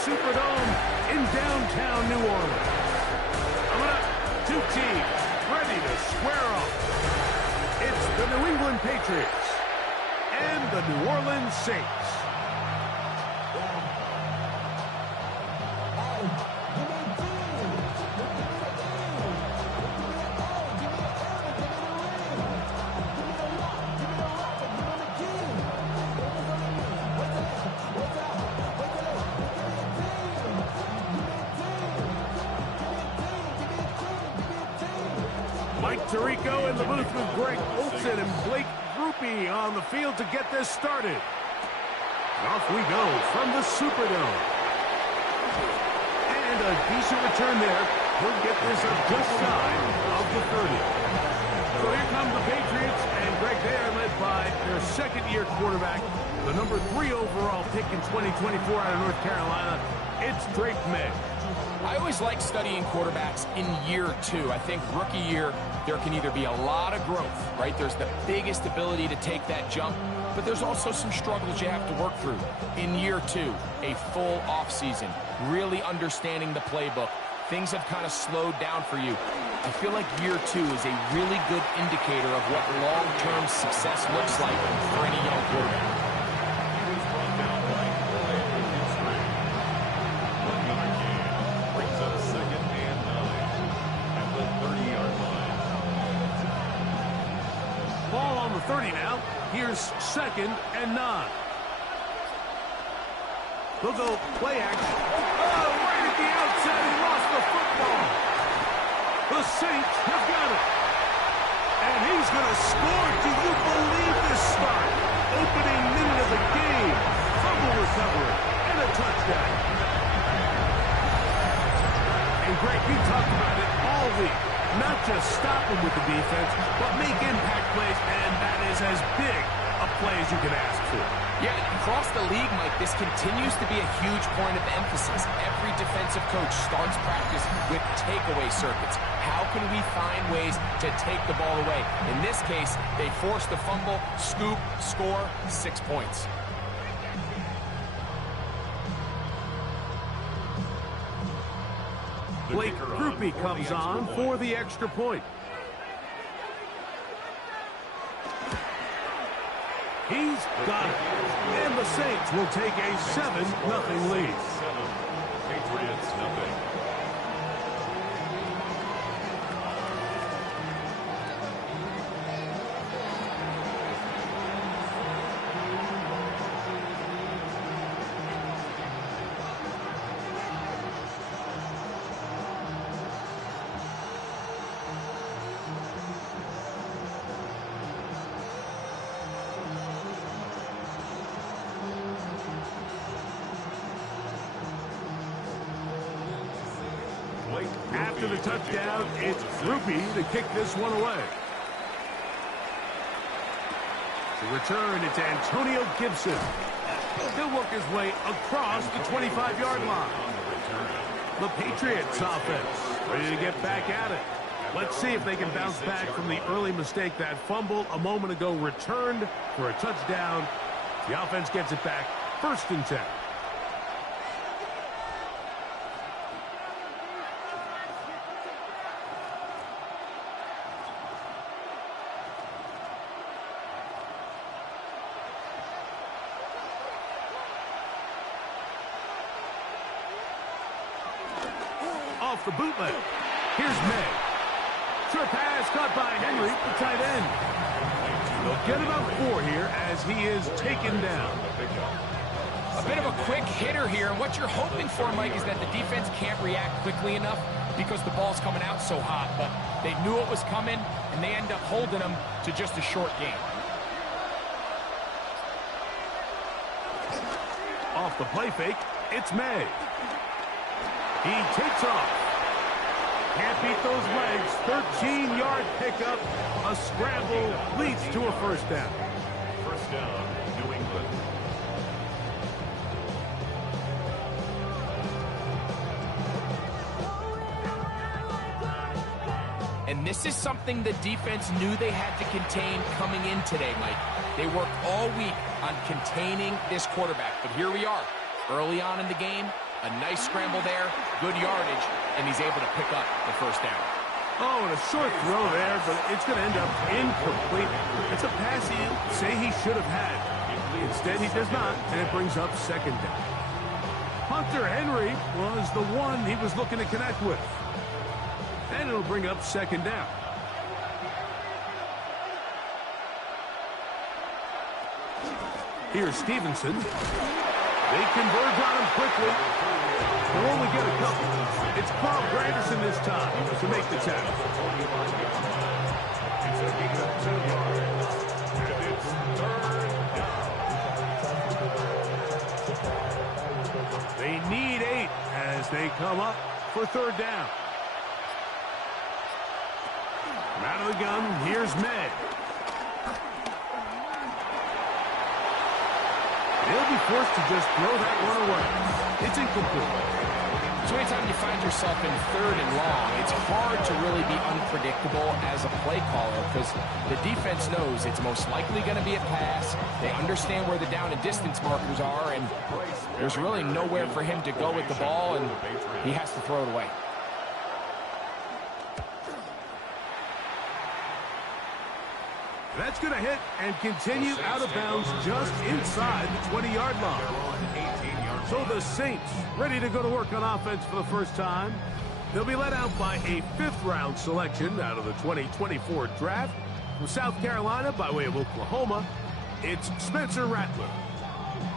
Superdome in downtown New Orleans. Coming up, two teams ready to square off. It's the New England Patriots and the New Orleans Saints. Mike Tirico in the booth with Greg Olsen and Blake Grupe on the field to get this started. Off we go from the Superdome. And a decent return there. He'll get this up just shy of the 30. So here come the Patriots, and Greg, they are led by their second-year quarterback, the number 3 overall pick in 2024 out of North Carolina. It's Drake May. I always like studying quarterbacks in year 2. I think rookie year, there can either be a lot of growth, right? There's the biggest ability to take that jump, but there's also some struggles you have to work through. In year 2, a full offseason, really understanding the playbook. Things have kind of slowed down for you. I feel like year 2 is a really good indicator of what long-term success looks like for any young quarterback. Ball on the 30 now. Here's 2nd and 9. They'll go play action. Oh, right at the outset, he lost the football. The Saints have got it. And he's going to score. Do you believe this start? Opening minute of the game. Fumble recovery and a touchdown. And Greg, you talked about it all week. Not just stop him with the defense, but make impact plays, and that is as big a play as you can ask for. Yeah, across the league, Mike, this continues to be a huge point of emphasis. Every defensive coach starts practice with takeaway circuits. How can we find ways to take the ball away? In this case, they forced the fumble, scoop, score, 6 points. Blake Grupe comes on for the extra point. He's got it. And the Saints will take a 7-0 lead. Patriots, nothing. After the touchdown, it's Grupe to kick this one away. To return, it's Antonio Gibson. He'll work his way across the 25-yard line. The Patriots offense ready to get back at it. Let's see if they can bounce back from the early mistake. That fumble a moment ago returned for a touchdown. The offense gets it back, 1st and 10. Off the bootleg. Here's May. Short pass caught by Henry, the tight end. They'll get about 4 here as he is taken down. A bit of a quick hitter here, and what you're hoping for, Mike, is that the defense can't react quickly enough because the ball's coming out so hot, but they knew it was coming, and they end up holding them to just a short game. Off the play fake, it's May. He takes off. Can't beat those legs. 13-yard pickup. A scramble leads to a 1st down. 1st down, New England. And this is something the defense knew they had to contain coming in today, Mike. They worked all week on containing this quarterback. But here we are, early on in the game, A nice scramble there, good yardage, and he's able to pick up the first down. Oh, and a short throw there, but it's going to end up incomplete. It's a pass he'd say he should have had. Instead, he does not, and it brings up second down. Hunter Henry was the one he was looking to connect with. And it'll bring up second down. Here's Stevenson. They converge on him quickly. They'll only get a couple. It's Carl Granderson this time to make the tackle. They need 8 as they come up for third down. From out of the gun, here's May. They'll be forced to just throw that one away. It's incomplete. So anytime you find yourself in third and long, it's hard to really be unpredictable as a play caller because the defense knows it's most likely going to be a pass. They understand where the down and distance markers are, and there's really nowhere for him to go with the ball, and he has to throw it away. That's going to hit and continue out of bounds just inside the 20-yard line. So the Saints ready to go to work on offense for the first time. They'll be led out by a 5th-round selection out of the 2024 draft. From South Carolina by way of Oklahoma, it's Spencer Rattler.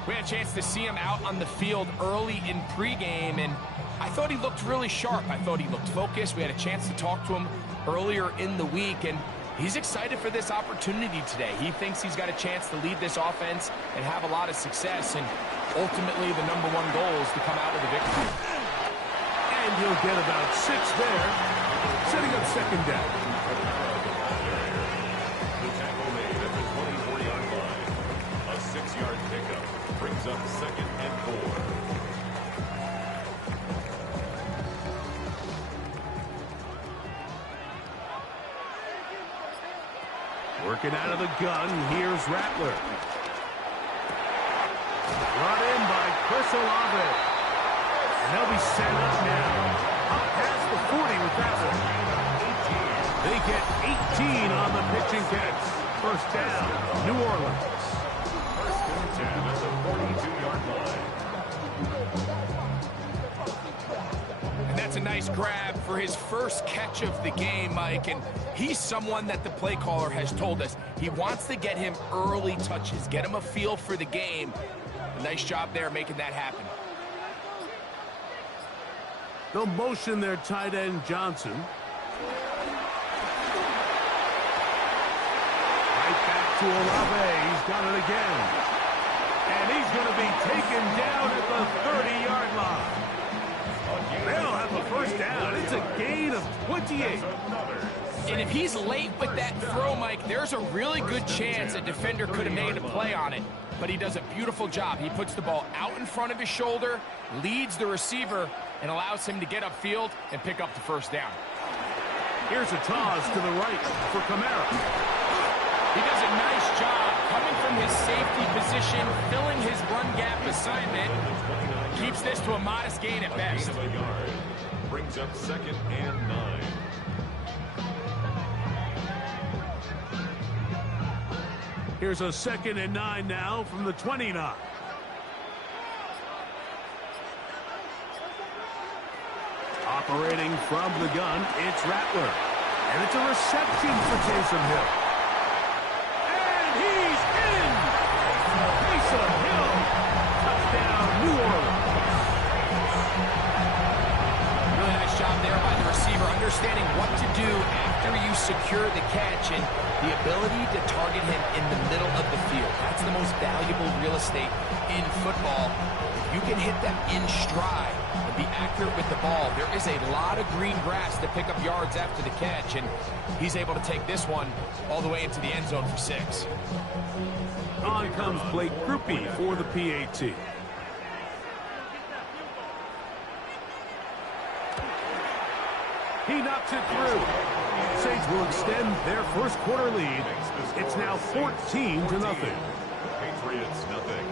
We had a chance to see him out on the field early in pregame, and I thought he looked really sharp. I thought he looked focused. We had a chance to talk to him earlier in the week, and he's excited for this opportunity today. He thinks he's got a chance to lead this offense and have a lot of success, and ultimately the #1 goal is to come out with a victory. And he'll get about 6 there, setting up second down. The tackle made at the 24-yard line. A 6-yard pickup brings up second and 4. Working out of the gun, here's Rattler. Brought in by Chris Olave. And they'll be set up now. Up past the 40 with that one. They get 18 on the pitch and catch. First down, New Orleans. First and 10 at the 42-yard line. And that's a nice grab for his first catch of the game, Mike. And he's someone that the play caller has told us he wants to get him early touches, get him a feel for the game. Nice job there making that happen. They'll motion their tight end Johnson. Right back to Olave. He's got it again. And he's going to be taken down at the 30-yard line. They'll have a first down. It's a gain of 28. And if he's late with that throw, Mike, there's a really good chance a defender could have made a play on it. But he does a beautiful job. He puts the ball out in front of his shoulder, leads the receiver, and allows him to get upfield and pick up the first down. Here's a toss to the right for Kamara. He does a nice job coming from his safety position, filling his run gap assignment. Keeps this to a modest gain at best. A yard brings up second and 9. Here's a 2nd and 9 now from the 29. Operating from the gun, it's Rattler. And it's a reception for Taysom Hill. And he's in! Taysom Hill! Touchdown, New Orleans. Really nice job there by the receiver, understanding what to do after you secure the catch and the ability to target him in the middle of the field. That's the most valuable real estate in football. If you can hit them in stride and be accurate with the ball, there is a lot of green grass to pick up yards after the catch, and he's able to take this one all the way into the end zone for 6. On comes Blake Grupe for the PAT. He knocks it through. Saints will extend their first quarter lead. It's now 14-0. Patriots nothing.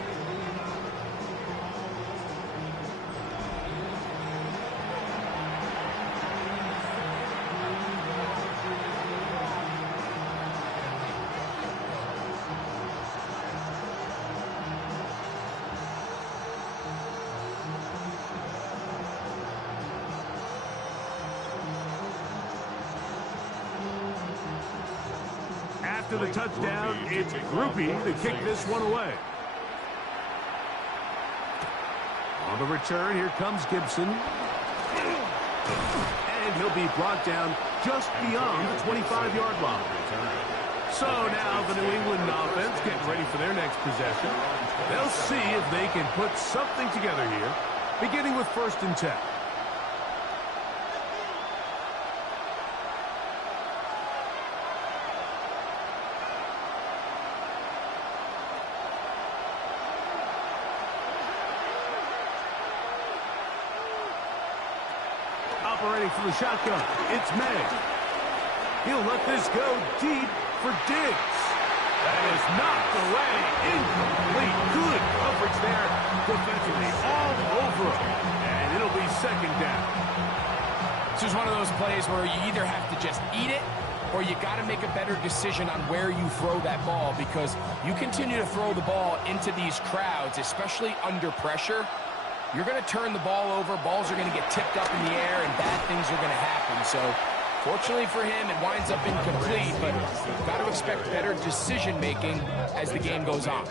After the touchdown, it's Groupie to kick this one away. On the return, here comes Gibson. And he'll be brought down just beyond the 25-yard line. So now the New England offense getting ready for their next possession. They'll see if they can put something together here, beginning with 1st and 10. Operating from the shotgun, it's May. He'll let this go deep for Diggs. That is knocked away. Incomplete. Good coverage there defensively all over him. And it'll be 2nd down. This is one of those plays where you either have to just eat it or you got to make a better decision on where you throw that ball, because you continue to throw the ball into these crowds, especially under pressure, you're going to turn the ball over, balls are going to get tipped up in the air, and bad things are going to happen. So fortunately for him, it winds up incomplete, but you've got to expect better decision-making as the game goes on.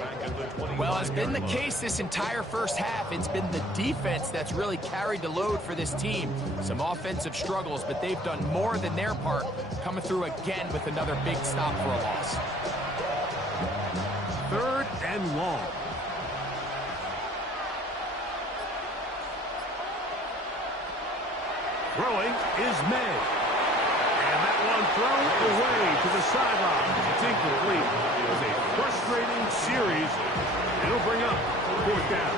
Well, as been the case this entire first half, it's been the defense that's really carried the load for this team. Some offensive struggles, but they've done more than their part, coming through again with another big stop for a loss. 3rd and long. Throwing is May. And that one thrown away to the sideline. It's incomplete. It was a frustrating series. It'll bring up 4th down.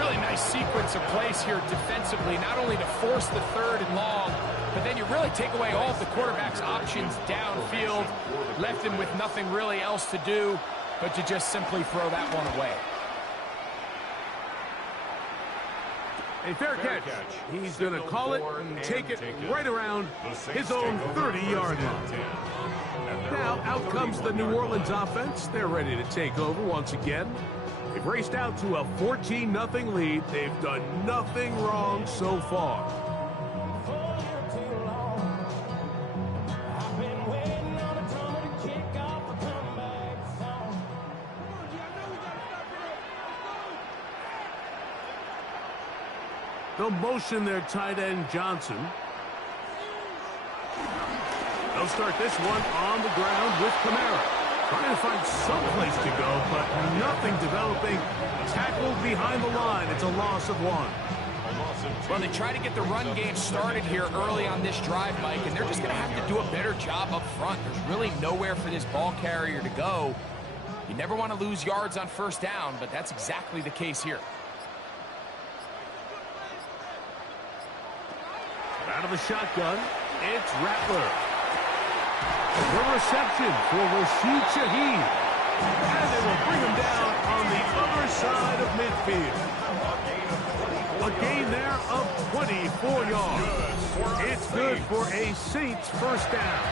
Really nice sequence of plays here defensively, not only to force the 3rd and long, but then you really take away all of the quarterback's options downfield, left him with nothing really else to do but to just simply throw that one away. A fair catch. He's going to call it and take it right around his own 30-yard line. Now, out comes the New Orleans offense. They're ready to take over once again. They've raced out to a 14-0 lead. They've done nothing wrong so far. They'll motion their tight end, Johnson. They'll start this one on the ground with Kamara. Trying to find some place to go, but nothing developing. Tackled behind the line. It's a loss of 1. Well, they try to get the run game started here early on this drive, Mike, and they're just going to have to do a better job up front. There's really nowhere for this ball carrier to go. You never want to lose yards on 1st down, but that's exactly the case here. Out of the shotgun, it's Rattler. The reception for Rashid Shaheed. And they will bring him down on the other side of midfield. A gain there of 24 yards. It's good for a Saints 1st down.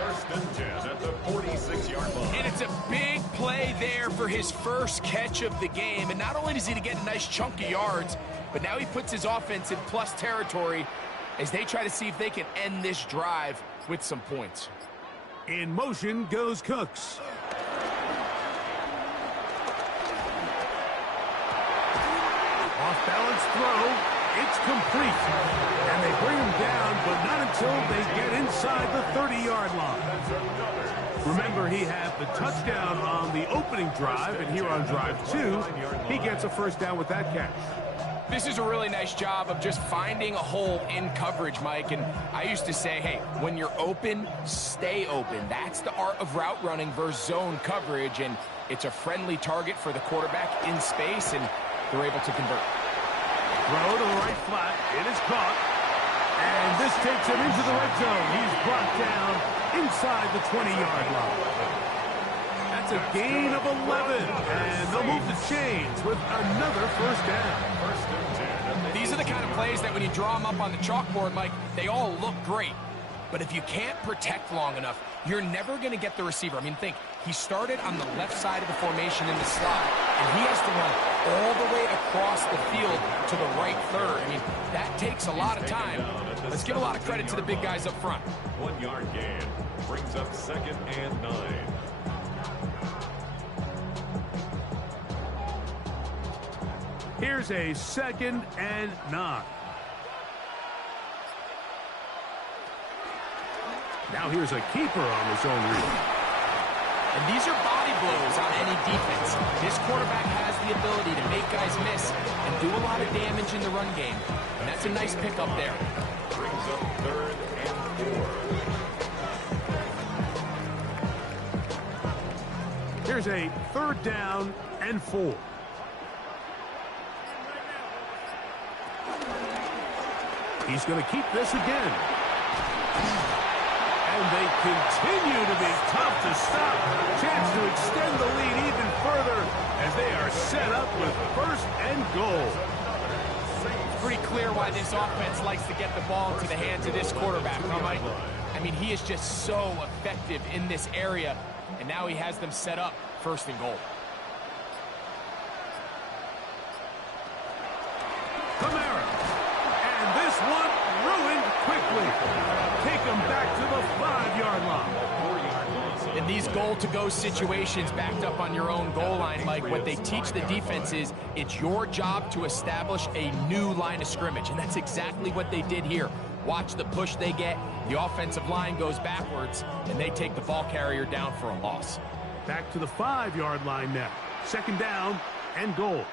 1st and 10 at the 46-yard line. And it's a big play there for his first catch of the game. And not only does he get a nice chunk of yards, but now he puts his offense in plus territory as they try to see if they can end this drive with some points. In motion goes Cooks. Off-balance throw. It's complete. And they bring him down, but not until they get inside the 30-yard line. Remember, he had the touchdown on the opening drive, and here on drive 2, he gets a 1st down with that catch. This is a really nice job of just finding a hole in coverage, Mike. And I used to say, hey, when you're open, stay open. That's the art of route running versus zone coverage. And it's a friendly target for the quarterback in space, and they're able to convert. Throw to the right flat. It is caught. And this takes him into the red zone. He's brought down inside the 20-yard line. That's a gain of 11. And they'll move the chains with another 1st down. These are the kind of plays that when you draw them up on the chalkboard, Mike, they all look great. But if you can't protect long enough, you're never going to get the receiver. I mean, think, he started on the left side of the formation in the slot, and he has to run all the way across the field to the right third. I mean, that takes a lot of time. Let's give a lot of credit to the big guys up front. 1 yard gain brings up 2nd and 9. Here's a 2nd and 9. Now here's a keeper on his own read. And these are body blows on any defense. This quarterback has the ability to make guys miss and do a lot of damage in the run game. And that's a nice pickup there. Brings up 3rd and 4. Here's a 3rd down and 4. He's going to keep this again. And they continue to be tough to stop. Chance to extend the lead even further as they are set up with 1st and goal. It's pretty clear why this offense likes to get the ball into the hands of this quarterback, huh, Mike? I mean, he is just so effective in this area, and now he has them set up 1st and goal. Kamara. And this one ruined quickly. Take them back to the 5-yard line. In these goal-to-go situations backed up on your own goal line, Mike, what they teach the defense is it's your job to establish a new line of scrimmage, and that's exactly what they did here. Watch the push they get. The offensive line goes backwards, and they take the ball carrier down for a loss. Back to the 5-yard line now. 2nd down and goal.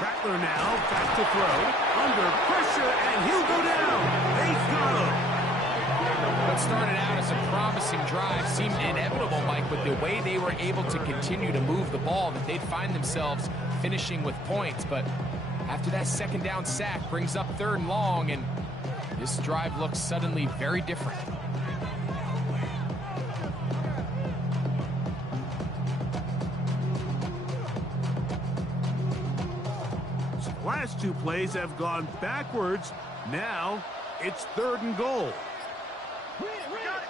Rattler now back to throw. Under pressure, and he'll go down. They got him. What started out as a promising drive seemed inevitable, Mike, but the way they were able to continue to move the ball, that they'd find themselves finishing with points. But after that 2nd down sack brings up 3rd and long, and this drive looks suddenly very different. Last 2 plays have gone backwards. Now it's 3rd and goal. We got it.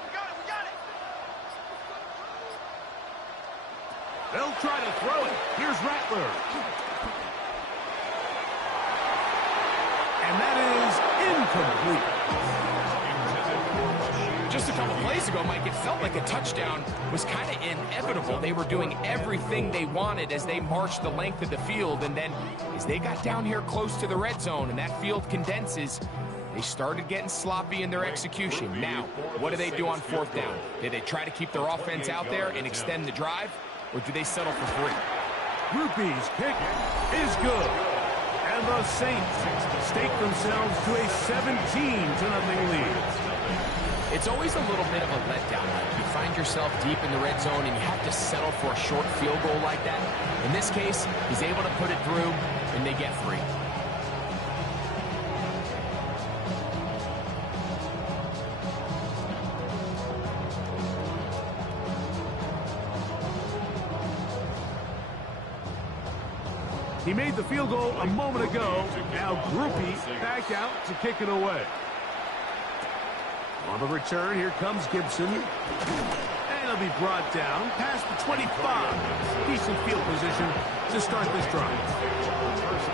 They'll try to throw it. Here's Rattler. And that is incomplete. Just a couple plays ago, Mike, it felt like a touchdown was kind of inevitable. They were doing everything they wanted as they marched the length of the field, and then as they got down here close to the red zone and that field condenses, they started getting sloppy in their execution. Now, what do they do on 4th down? Do they try to keep their offense out there and extend the drive, or do they settle for 3? Rupee's kick is good. And the Saints stake themselves to a 17-0 lead. It's always a little bit of a letdown. Like you find yourself deep in the red zone and you have to settle for a short field goal like that. In this case, he's able to put it through, and they get 3. He made the field goal a moment ago. Now Groupie back out to kick it away. On the return, here comes Gibson. And he'll be brought down past the 25. Decent field position to start this drive.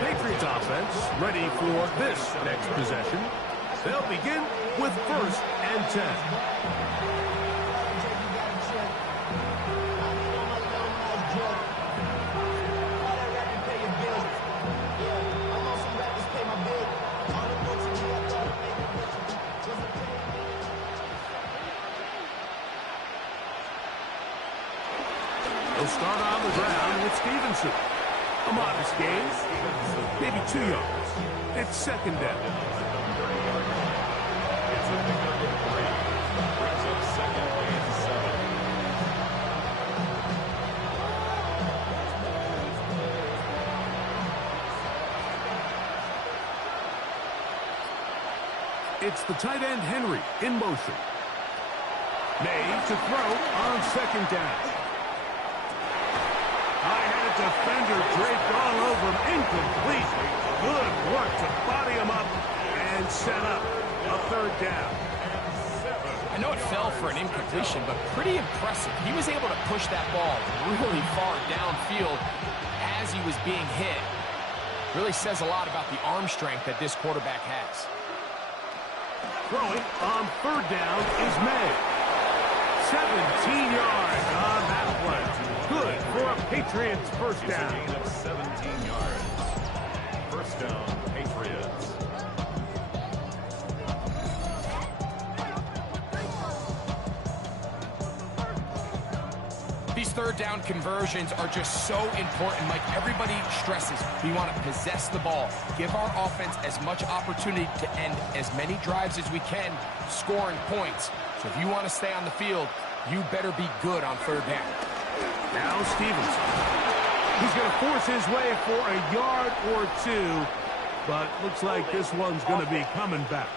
Patriots offense ready for this next possession. They'll begin with 1st and 10. They'll start on the ground with Stevenson. A modest gain, maybe 2 yards. It's 2nd down. Brings up 2nd and 7. It's the tight end Henry in motion. Made to throw on 2nd down. High-headed defender draped all over him. Incomplete. Good work to body him up and set up a 3rd down. I I know it fell for an incompletion, but pretty impressive. He was able to push that ball really far downfield as he was being hit. Really says a lot about the arm strength that this quarterback has. Throwing on third down is May. 17 yards on that play. Good for a Patriots first down. Gain of 17 yards. First down, Patriots. These third down conversions are just so important. Like everybody stresses, we want to possess the ball, give our offense as much opportunity to end as many drives as we can, scoring points. So if you want to stay on the field, you better be good on third down. Now Stevenson. He's going to force his way for a yard or two, but looks like this one's going to be coming back.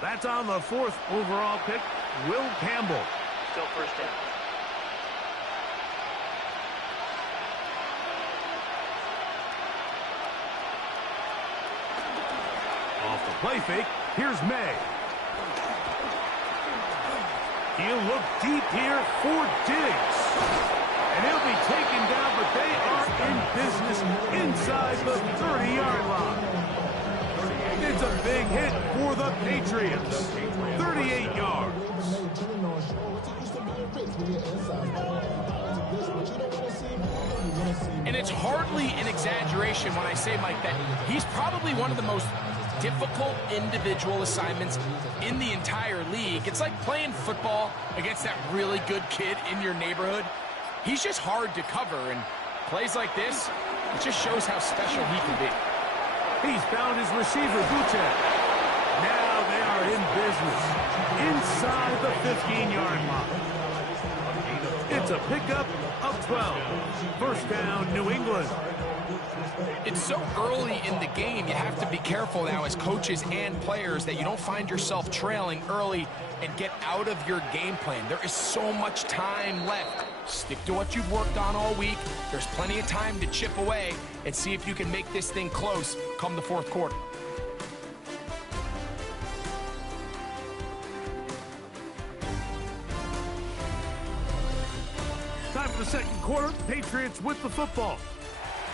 That's on the 4th overall pick, Will Campbell. Still first down. Off the play fake, here's May. He'll look deep here for Diggs. And he'll be taken down, but they are in business inside the 30-yard line. It's a big hit for the Patriots. 38 yards. And it's hardly an exaggeration when I say, Mike, that he's probably one of the most difficult individual assignments in the entire league. It's like playing football against that really good kid in your neighborhood. He's just hard to cover, and plays like this, it just shows how special he can be. He's found his receiver, Butek. Now they are in business inside the 15-yard line. It's a pickup of 12. First down, New England. It's so early in the game, you have to be careful now as coaches and players that you don't find yourself trailing early and get out of your game plan. There is so much time left. Stick to what you've worked on all week. There's plenty of time to chip away and see if you can make this thing close come the 4th quarter. Time for the second quarter. Patriots with the football.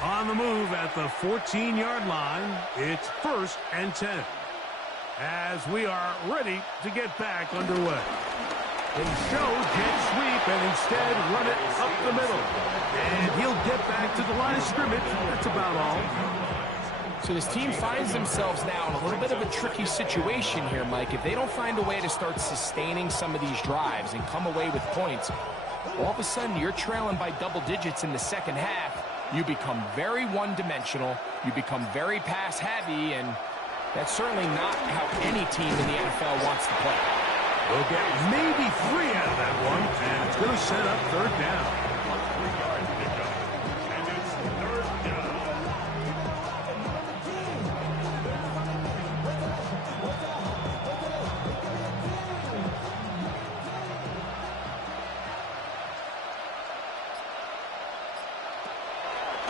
On the move at the 14-yard line, it's 1st and 10. As we are ready to get back underway. They show jet sweep and instead run it up the middle. And he'll get back to the line of scrimmage. That's about all. So this team finds themselves now in a little bit of a tricky situation here, Mike. If they don't find a way to start sustaining some of these drives and come away with points, all of a sudden you're trailing by double digits in the second half. You become very one-dimensional. You become very pass-heavy, and that's certainly not how any team in the NFL wants to play. They'll get maybe 3 out of that one, and it's going to set up third down. 3-yard pickup. And it's third down.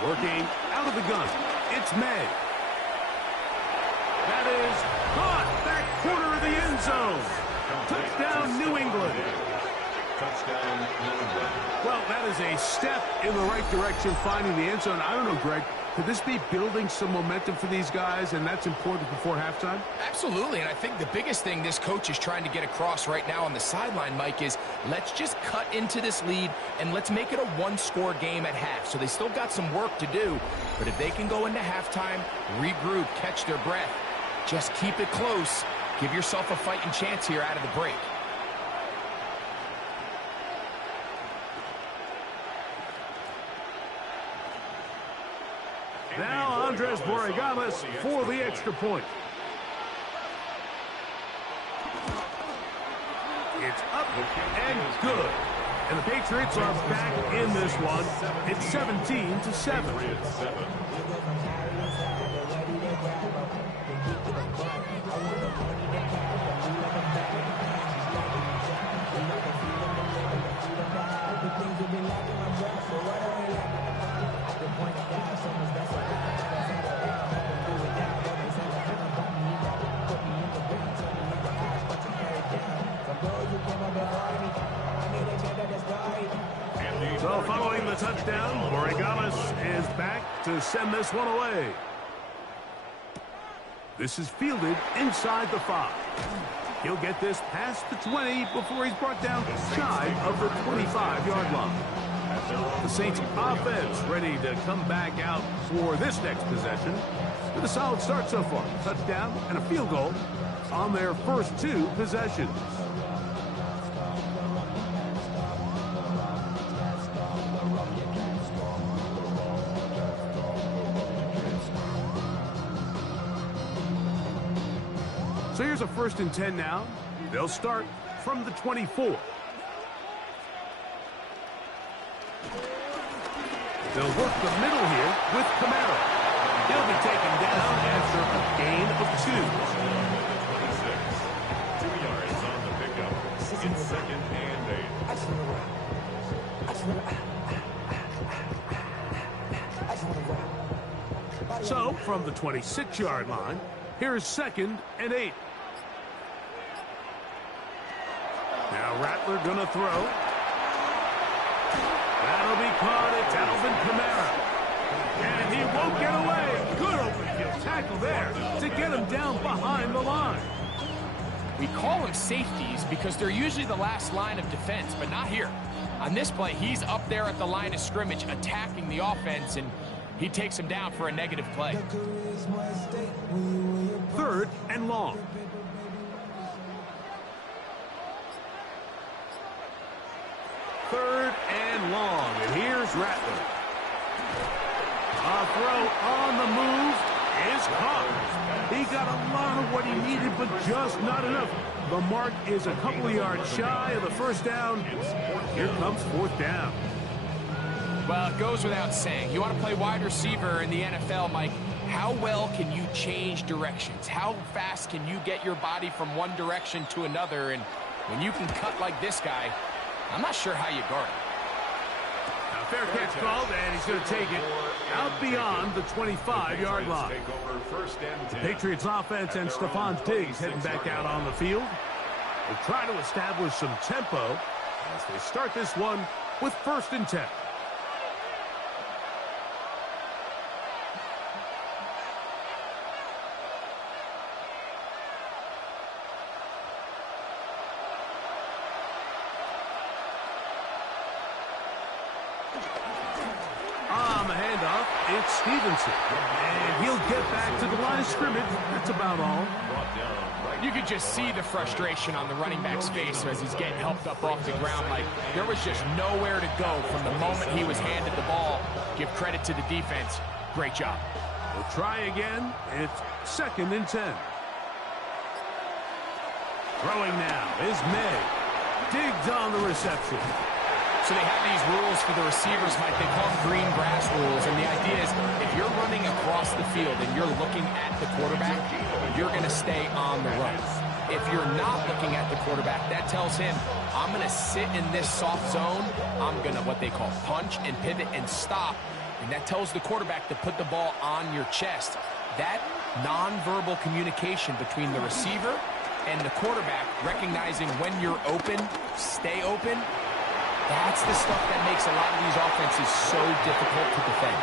Working out of the gun, it's May. That is caught back corner of the end zone. Touchdown, New England. Touchdown, New England. Well, that is a step in the right direction, finding the end zone. I don't know, Greg, could this be building some momentum for these guys, and that's important before halftime? Absolutely, and I think the biggest thing this coach is trying to get across right now on the sideline, Mike, is let's just cut into this lead and let's make it a one-score game at half. So they still got some work to do, but if they can go into halftime, regroup, catch their breath, just keep it close, give yourself a fighting chance here out of the break. Now Andres Borregales for the extra point. It's up and good. And the Patriots are back in this one. It's 17-7. So following the touchdown, Borregales is back to send this one away. This is fielded inside the 5. He'll get this past the 20 before he's brought down shy of the 25-yard line. The Saints offense ready to come back out for this next possession with a solid start so far. Touchdown and a field goal on their first 2 possessions. So here's a 1st and 10 now. They'll start from the 24. They'll work the middle here with Camara. He'll be taken down after a gain of 2. 2 yards on the pickup. It's 2nd and 8. So from the 26-yard line, here's 2nd and 8. Now Rattler gonna throw. That'll be caught. It's Alvin Kamara. And he won't get away. Good open field tackle there to get him down behind the line. We call them safeties because they're usually the last line of defense, but not here. On this play, he's up there at the line of scrimmage attacking the offense, and he takes him down for a negative play. 3rd and long. Third and long, and here's Rattler. A throw on the move is caught. He got a lot of what he needed, but just not enough. The mark is a couple of yards shy of the 1st down. Here comes 4th down. Well, it goes without saying. You want to play wide receiver in the NFL, Mike, how well can you change directions? How fast can you get your body from one direction to another? And when you can cut like this guy, I'm not sure how you guard him. Now, fair catch called, and he's going to take it out beyond the 25-yard line. The Patriots offense and Stephon Diggs heading back out on the field. They try to establish some tempo as they start this one with 1st and 10. On the handoff, it's Stevenson. And he'll get back to the line of scrimmage. That's about all. You could just see the frustration on the running back's face as he's getting helped up off the ground. Like, there was just nowhere to go from the moment he was handed the ball. Give credit to the defense. Great job. We'll try again. It's 2nd and 10. Throwing now is May. Diggs on the reception. So they have these rules for the receivers, Mike. They call them green grass rules. And the idea is if you're running across the field and you're looking at the quarterback, you're going to stay on the run. If you're not looking at the quarterback, that tells him, I'm going to sit in this soft zone. I'm going to what they call punch and pivot and stop. And that tells the quarterback to put the ball on your chest. That nonverbal communication between the receiver and the quarterback, recognizing when you're open, stay open, that's the stuff that makes a lot of these offenses so difficult to defend.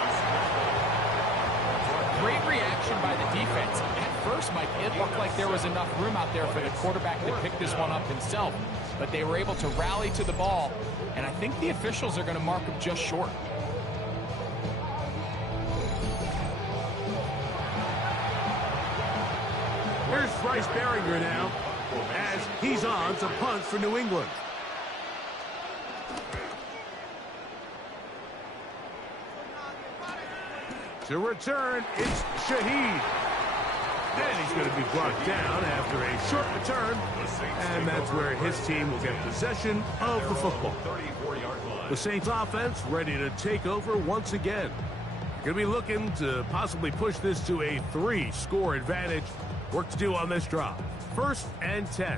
Great reaction by the defense. At first, Mike, it looked like there was enough room out there for the quarterback to pick this one up himself. But they were able to rally to the ball, and I think the officials are going to mark him just short. Here's Bryce Behringer now as he's on to punt for New England. To return, it's Shaheed. And he's going to be brought down after a short return. And that's where his team will get possession of the football. The Saints offense ready to take over once again. Going to be looking to possibly push this to a 3-score advantage. Work to do on this drive. 1st and 10.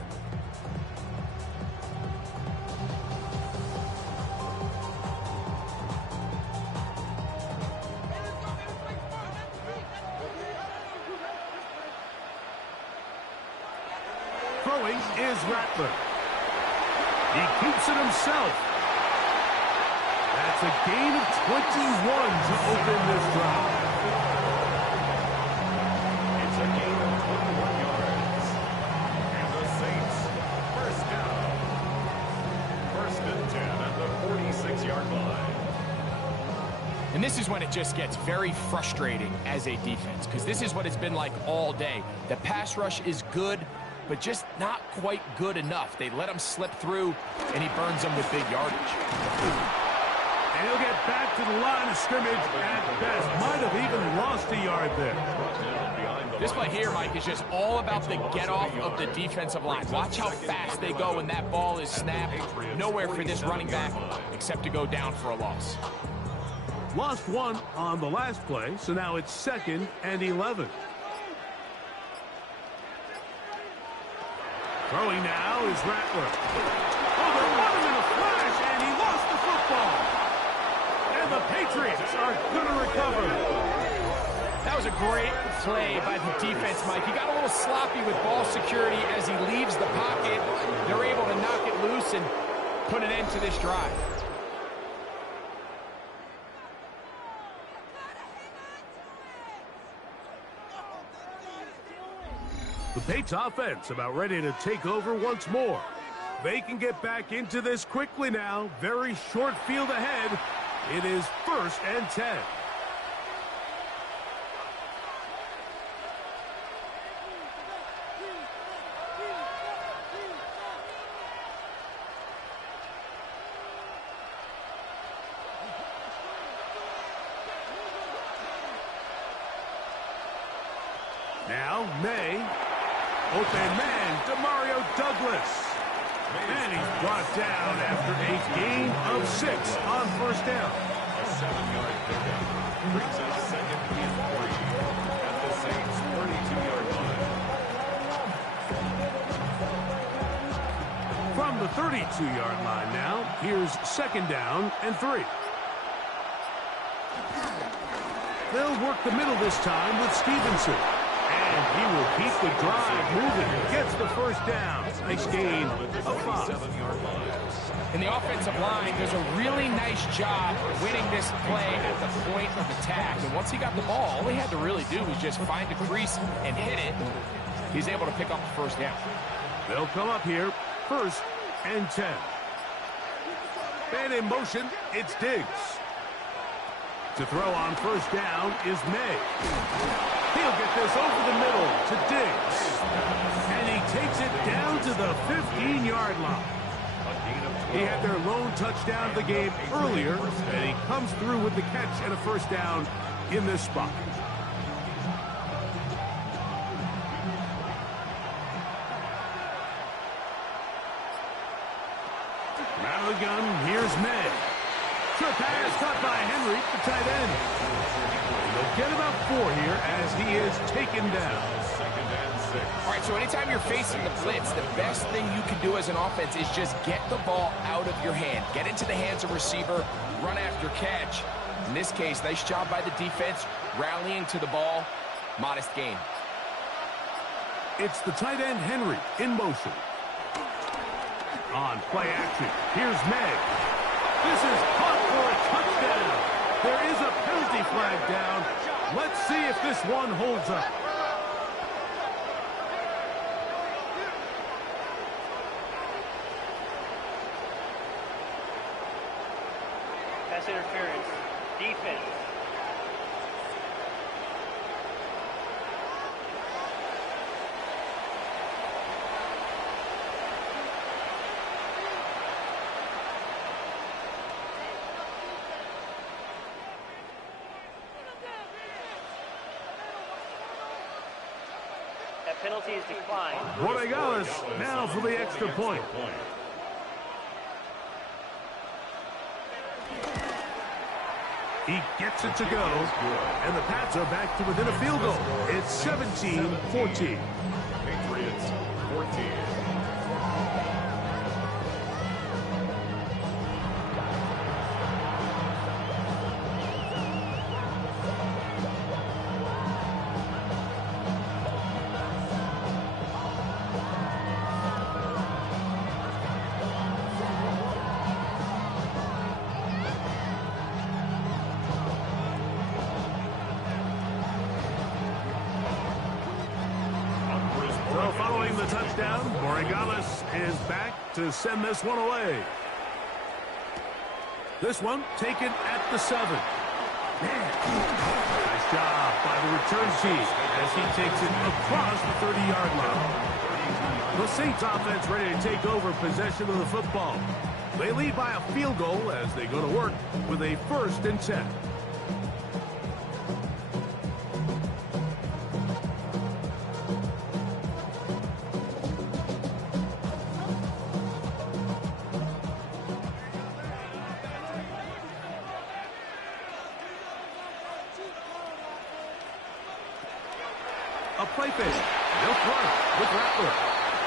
Throwing is Rattler. He keeps it himself. That's It's a gain of 21 to open this drive. It's a gain of 21 yards. And the Saints, first down. First and 10 at the 46-yard line. And this is when it just gets very frustrating as a defense, because this is what it's been like all day. The pass rush is good, but just not quite good enough. They let him slip through, and he burns them with big yardage. And he'll get back to the line of scrimmage at best. Might have even lost a yard there. This play here, Mike, is just all about the get-off of the defensive line. Watch how fast they go when that ball is snapped. Nowhere for this running back except to go down for a loss. Lost one on the last play, so now it's 2nd and 11. Throwing now is Rattler. Oh, they won him in a flash, and he lost the football. And the Patriots are going to recover. That was a great play by the defense, Mike. He got a little sloppy with ball security as he leaves the pocket. They're able to knock it loose and put an end to this drive. The Patriots offense about ready to take over once more. They can get back into this quickly now. Very short field ahead. It is 1st and 10. Now, May. Open man, Demario Douglas. And he's brought down after a gain of 6 on 1st down. A 7-yard pickup brings us 2nd and 3 at the Saints' 32-yard line. From the 32-yard line now, here's 2nd down and 3. They'll work the middle this time with Stevenson. And he will keep the drive moving. Gets the 1st down. Nice gain of 5. And the offensive line does a really nice job winning this play at the point of attack. And once he got the ball, all he had to really do was just find a crease and hit it. He's able to pick up the 1st down. They'll come up here, 1st and 10. And in motion, it's Diggs. To throw on 1st down is May. He'll get this over the middle to Diggs. And he takes it down to the 15-yard line. He had their lone touchdown of the game earlier, and he comes through with the catch and a 1st down in this spot. Out of the gun, here's May. Short pass caught by Henry, the tight end. They'll get about 4 here as he is taken down. 2nd and 6. All right, so anytime you're facing the blitz, the best thing you can do as an offense is just get the ball out of your hand. Get into the hands of receiver, run after catch. In this case, nice job by the defense, rallying to the ball. Modest gain. It's the tight end Henry in motion. On play action, here's May. This is caught for a touchdown. There is a penalty flag down. Let's see if this one holds up. Pass interference. Defense. That penalty is declined. Rodriguez now for the extra point. He gets it to go, and the Pats are back to within a field goal. It's 17-14. Patriots 14. scoring the touchdown. Borregales is back to send this one away. This one taken at the 7. Nice job by the return team as he takes it across the 30-yard line. The Saints offense ready to take over possession of the football. They lead by a field goal as they go to work with a 1st and 10. A play fake. They'll throw with Rattler.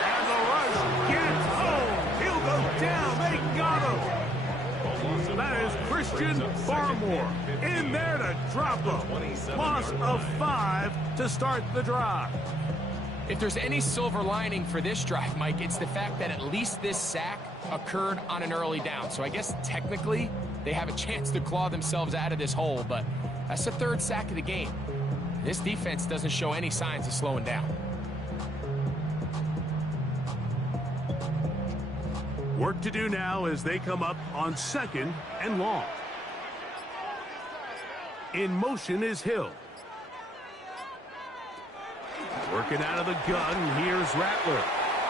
And the rush gets home. He'll go down. They got him. That is Christian Barmore in there to drop him. Loss of 5 to start the drive. If there's any silver lining for this drive, Mike, it's the fact that at least this sack occurred on an early down. So I guess technically they have a chance to claw themselves out of this hole, but that's the 3rd sack of the game. This defense doesn't show any signs of slowing down. Work to do now as they come up on 2nd and long. In motion is Hill. Working out of the gun, here's Rattler.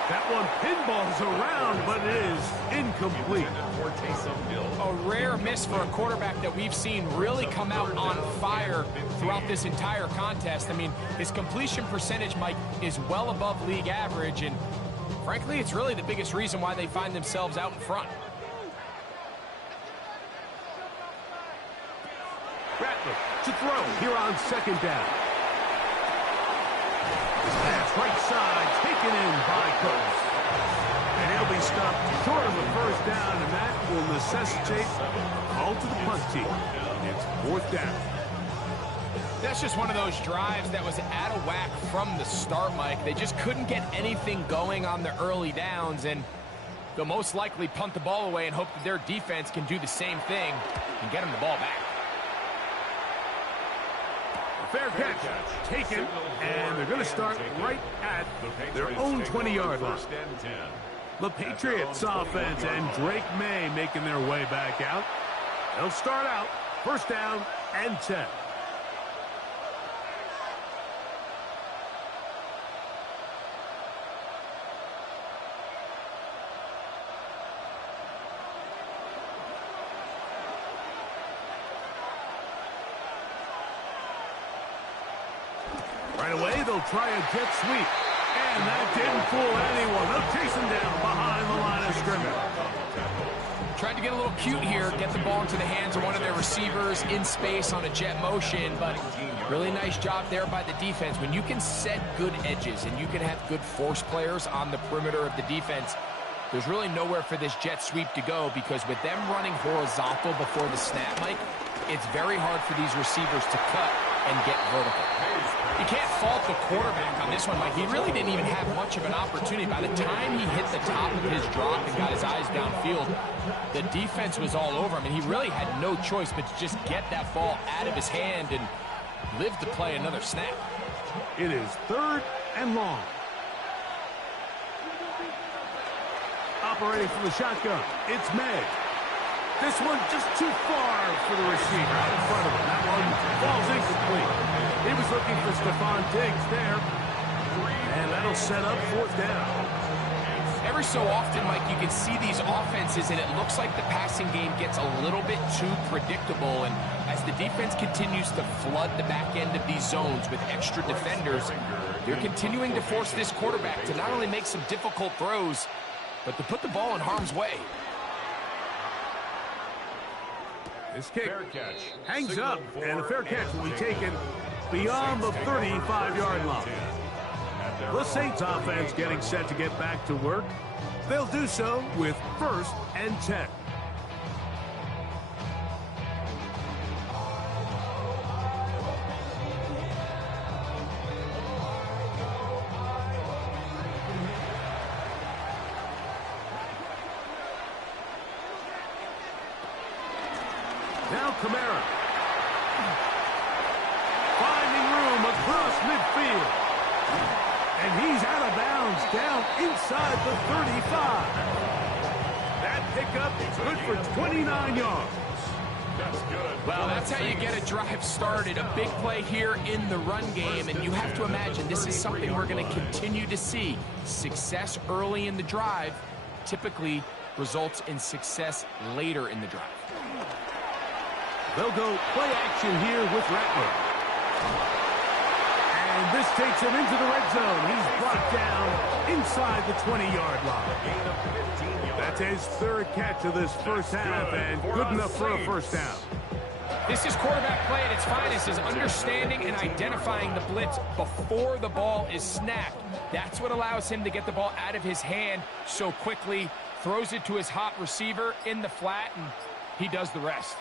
That one pinballs around, but it is incomplete. A rare miss for a quarterback that we've seen really come out on fire throughout this entire contest. I mean, his completion percentage, Mike, is well above league average, and frankly, it's really the biggest reason why they find themselves out in front. Rattler to throw here on 2nd down. His pass right side taken in by Coates. And he'll be stopped short of a 1st down, and that will necessitate a call to the punt team. It's 4th down. That's just one of those drives that was out of whack from the start, Mike. They just couldn't get anything going on the early downs, and they'll most likely punt the ball away and hope that their defense can do the same thing and get them the ball back. Fair catch taken, and they're going to start right at their own 20-yard line. The Patriots offense and Drake May making their way back out. They'll start out 1st down and 10. Right away, they'll try a jet sweep. And that didn't fool anyone. They'll chase him down behind the line of scrimmage. Tried to get a little cute here, get the ball into the hands of one of their receivers in space on a jet motion, but really nice job there by the defense. When you can set good edges and you can have good force players on the perimeter of the defense, there's really nowhere for this jet sweep to go, because with them running horizontal before the snap, Mike, it's very hard for these receivers to cut and get vertical. You can't fault the quarterback on this one, Mike. He really didn't even have much of an opportunity. By the time he hit the top of his drop and got his eyes downfield, the defense was all over him, and he really had no choice but to just get that ball out of his hand and live to play another snap. It is 3rd and long. Operating from the shotgun, it's May. This one just too far for the receiver out in front of him. That one falls incomplete. He was looking for Stephon Diggs there. And that'll set up 4th down. Every so often, Mike, you can see these offenses, and it looks like the passing game gets a little bit too predictable. And as the defense continues to flood the back end of these zones with extra defenders, they're continuing to force this quarterback to not only make some difficult throws, but to put the ball in harm's way. This kick hangs up, and a fair catch will be taken beyond the 35-yard line. The Saints offense getting set to get back to work. They'll do so with 1st and 10. Now Kamara. Finding room across midfield. And he's out of bounds, down inside the 35. That pickup is good for 29 yards. That's good. Well, that's how you get a drive started. A big play here in the run game, and you have to imagine this is something we're going to continue to see. Success early in the drive typically results in success later in the drive. They'll go play action here with Rattler. And this takes him into the red zone. He's brought down inside the 20-yard line. Gain of 15 yards. That's his third catch of this first half, and good enough for a first down. This is quarterback play at its finest, is understanding and identifying the blitz before the ball is snapped. That's what allows him to get the ball out of his hand so quickly, throws it to his hot receiver in the flat, and he does the rest.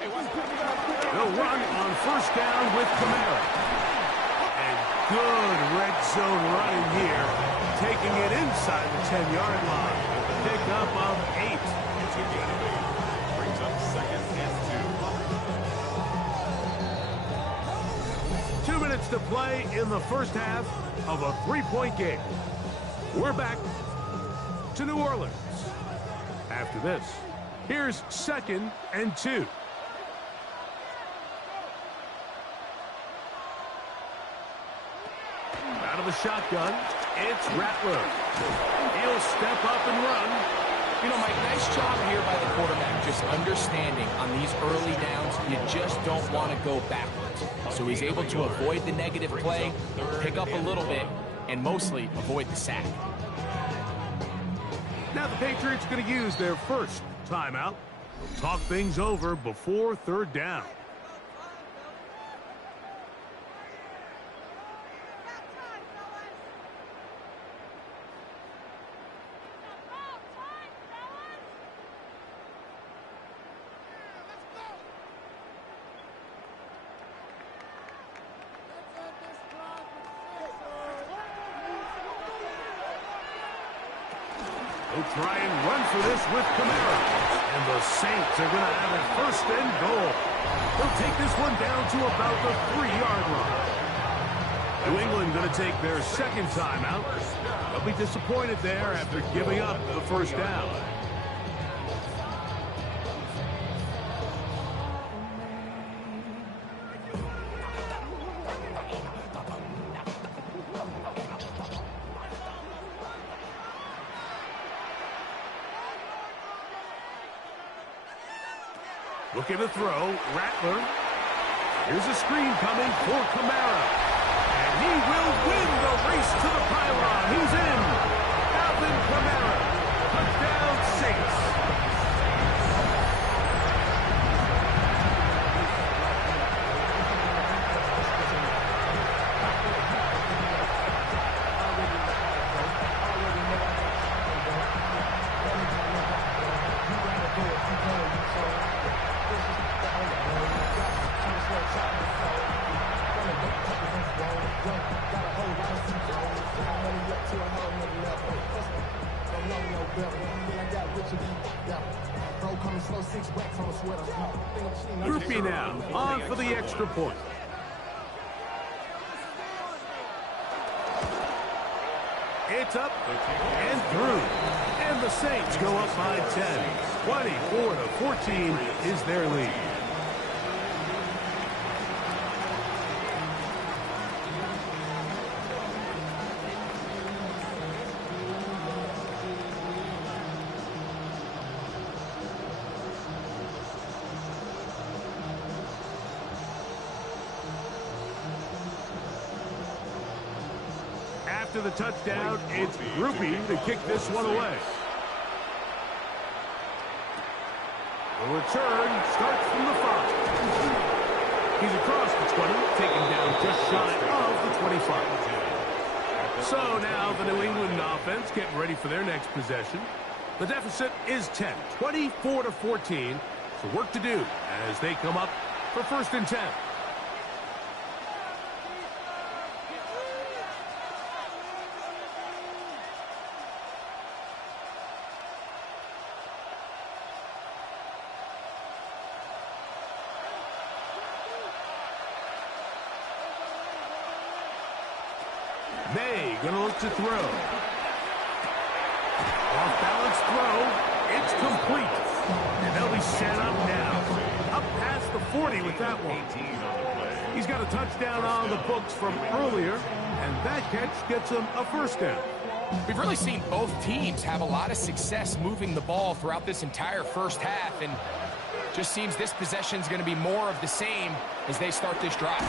They'll run on first down with Kamara. And good red zone running here, taking it inside the 10-yard line. Pickup of 8. It's a gain of 8. Brings up second and 2. 2 minutes to play in the first half of a 3-point game. We're back to New Orleans. After this, here's second and 2. Out of the shotgun, it's Rattler. He'll step up and run. You know, Mike, nice job here by the quarterback, just understanding on these early downs, you just don't want to go backwards. So he's able to avoid the negative play, pick up a little bit, and mostly avoid the sack. Now the Patriots are going to use their first timeout. They'll talk things over before third down. They'll try and run for this with Kamara. And the Saints are going to have it first and goal. They'll take this one down to about the 3-yard line. New England going to take their second timeout. They'll be disappointed there after giving up the first down. Looking to throw, Rattler. Here's a screen coming for Kamara. And he will win the race to the pylon. He's in. Alvin Kamara. Touchdown, Saints. Groupie now, on for the extra point. It's up and through. And the Saints go up by 10. 24-14 is their lead. After the touchdown, it's Groupie to kick this one away. The return starts from the 5. He's across the 20, taken down just shy of the 25. So now the New England offense getting ready for their next possession. The deficit is 10, 24-14. So work to do as they come up for first and 10. gonna look to throw. Off-balance throw. It's complete. And they'll be set up now. Up past the 40 with that one. He's got a touchdown on the books from earlier, and that catch gets him a first down. We've really seen both teams have a lot of success moving the ball throughout this entire first half, and just seems this possession is going to be more of the same as they start this drive.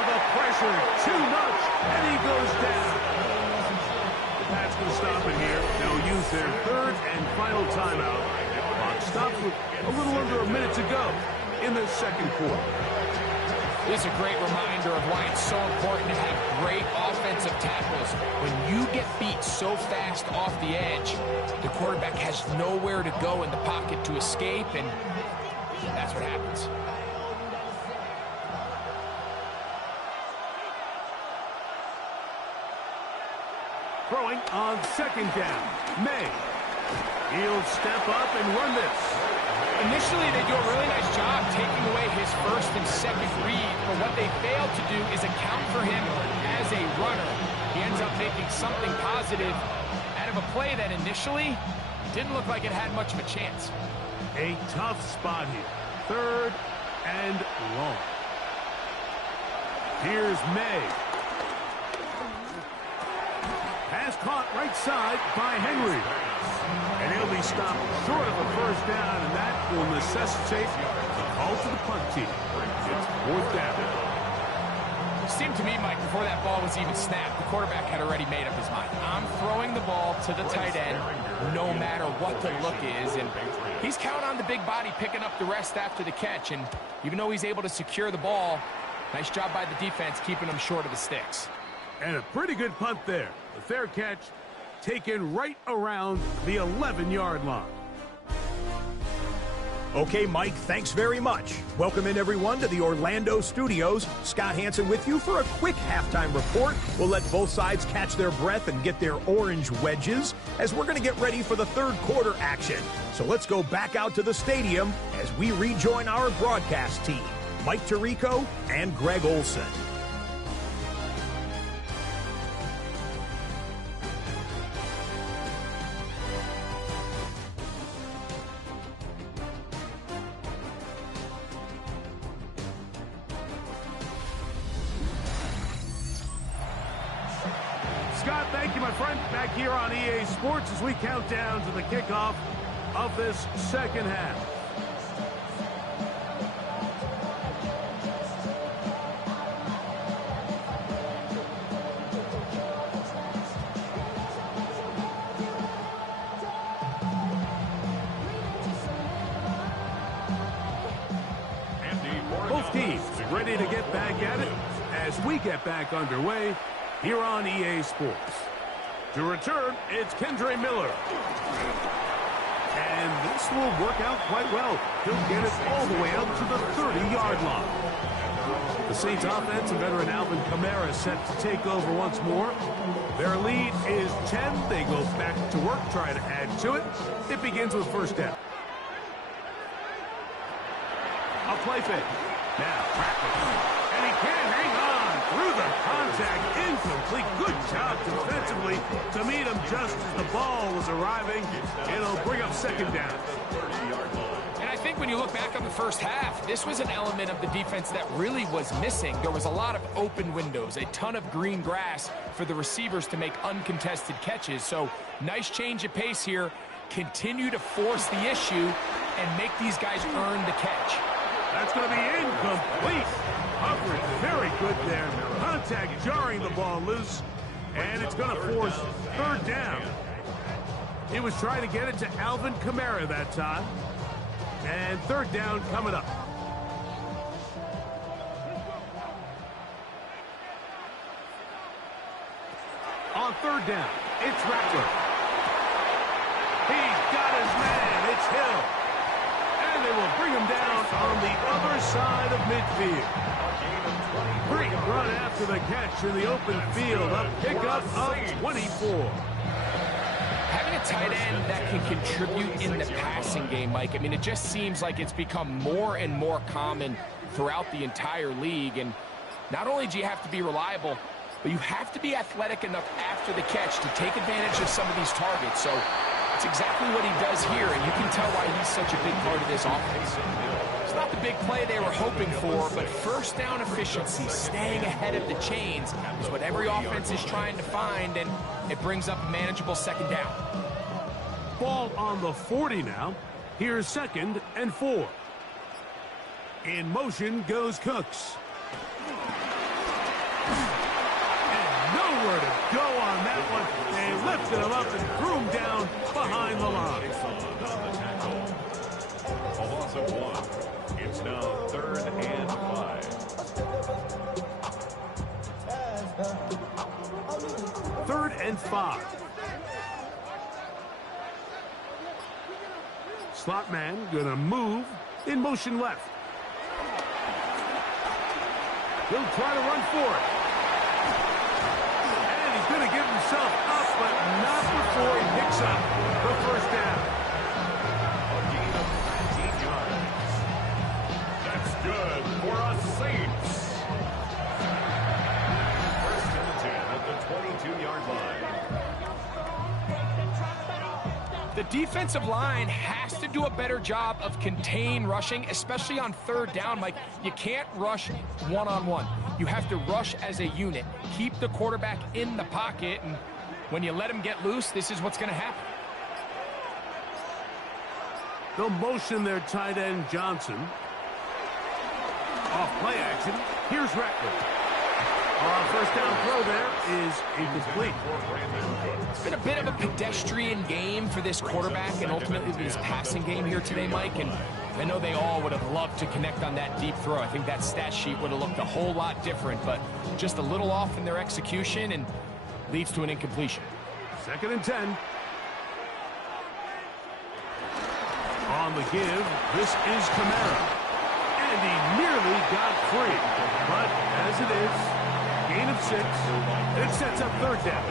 The pressure, too much, and he goes down. The Pats going to stop it here. They'll use their third and final timeout. Clock stops with a little under a minute to go in the second quarter. This is a great reminder of why it's so important to have great offensive tackles. When you get beat so fast off the edge, the quarterback has nowhere to go in the pocket to escape, and that's what happens. Throwing on second down. May. He'll step up and run this. Initially, they do a really nice job taking away his first and second read, but what they fail to do is account for him as a runner. He ends up making something positive out of a play that initially didn't look like it had much of a chance. A tough spot here. Third and long. Here's May. Pass caught right side by Henry. And he'll be stopped short of a first down, and that will necessitate a call to the punt team. It's fourth down. It seemed to me, Mike, before that ball was even snapped, the quarterback had already made up his mind. I'm throwing the ball to the tight end no matter what the look is, and he's counting on the big body picking up the rest after the catch, and even though he's able to secure the ball, nice job by the defense keeping him short of the sticks. And a pretty good punt there. A fair catch taken right around the 11-yard line. Okay, Mike, thanks very much. Welcome in, everyone, to the Orlando studios. Scott Hansen with you for a quick halftime report. We'll let both sides catch their breath and get their orange wedges as we're going to get ready for the third quarter action. So let's go back out to the stadium as we rejoin our broadcast team, Mike Tirico and Greg Olson. Scott, thank you, my friend. Back here on EA Sports as we count down to the kickoff of this second half. Both teams ready to get back at it as we get back underway here on EA Sports. To return, it's Kendre Miller. And this will work out quite well. He'll get it all the way up to the 30-yard line. The Saints offense and veteran Alvin Kamara set to take over once more. Their lead is 10. They go back to work, try to add to it. It begins with first down. A play fake. Now, and he can't hang on through the contact. Incomplete. Good job defensively to meet him just as the ball was arriving. It'll bring up second down. And I think when you look back on the first half, this was an element of the defense that really was missing. There was a lot of open windows, a ton of green grass for the receivers to make uncontested catches. So nice change of pace here. Continue to force the issue and make these guys earn the catch. That's going to be incomplete. Coverage very good there. Contact jarring the ball loose. And it's going to force third down. He was trying to get it to Alvin Kamara that time. And third down coming up. On third down, it's Rattler. He's got his man. It's Hill. And they will bring him down on the other side of midfield. Great run after the catch in the open field. A pickup of 24. Having a tight end that can contribute in the passing game, Mike, I mean, it just seems like it's become more and more common throughout the entire league. And not only do you have to be reliable, but you have to be athletic enough after the catch to take advantage of some of these targets. So it's exactly what he does here, and you can tell why he's such a big part of this offense. It's not the big play they were hoping for, but first down efficiency, staying ahead of the chains, is what every offense is trying to find, and it brings up a manageable second down. Ball on the 40 now. Here's 2nd and 4. In motion goes Cooks. And nowhere to go on that one. They lifted him up and threw him down behind the line. A loss of 1. It's now 3rd and 5. 3rd and 5. Slot man gonna move in motion left. He'll try to run for it. And he's gonna give himself up, but not before he picks up the first down. A gain of 19 yards. That's good for us Saints. 1st and 10 at the 22-yard line. The defensive line has to do a better job of contain rushing, especially on 3rd down, Mike. You can't rush one-on-one. You have to rush as a unit. Keep the quarterback in the pocket, and when you let him get loose, this is what's going to happen. They'll motion their tight end Johnson. Off play action. Here's Ratcliffe. First down throw there is incomplete. It's been a bit of a pedestrian game for this quarterback and ultimately this passing game here today, Mike. And I know they all would have loved to connect on that deep throw. I think that stat sheet would have looked a whole lot different, but just a little off in their execution and leads to an incompletion. 2nd and 10. On the give, this is Kamara. And he nearly got free. But as it is, gain of 6. It sets up 3rd down.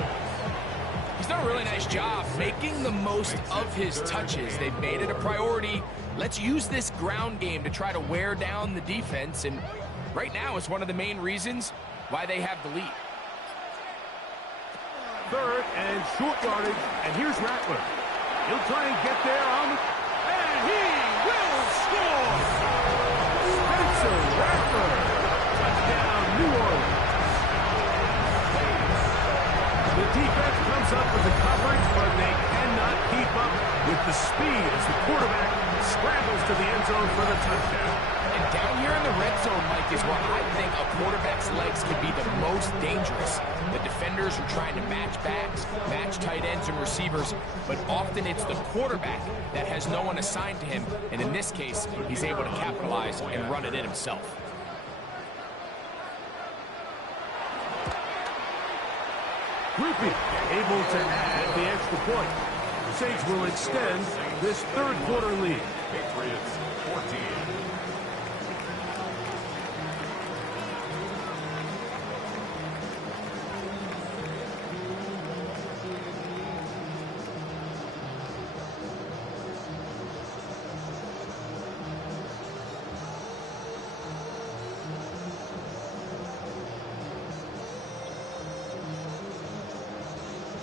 He's done a really nice job making the most of his touches. They've made it a priority. Let's use this ground game to try to wear down the defense. And right now, it's one of the main reasons why they have the lead. 3rd and short yardage. And here's Ratcliffe. He'll try and get there on the... And he will score! Spencer Rattler. Touchdown, New Orleans. The defense comes up with the coverage, but they cannot keep up with the speed as the quarterback scrambles to the end zone for the touchdown. And down here in the red zone, Mike, is where I think a quarterback's legs can be the most dangerous. The defenders are trying to match backs, match tight ends and receivers, but often it's the quarterback that has no one assigned to him, and in this case, he's able to capitalize and run it in himself. Groupie able to add the extra point. The Saints will extend this 3rd quarter lead. Patriots 14.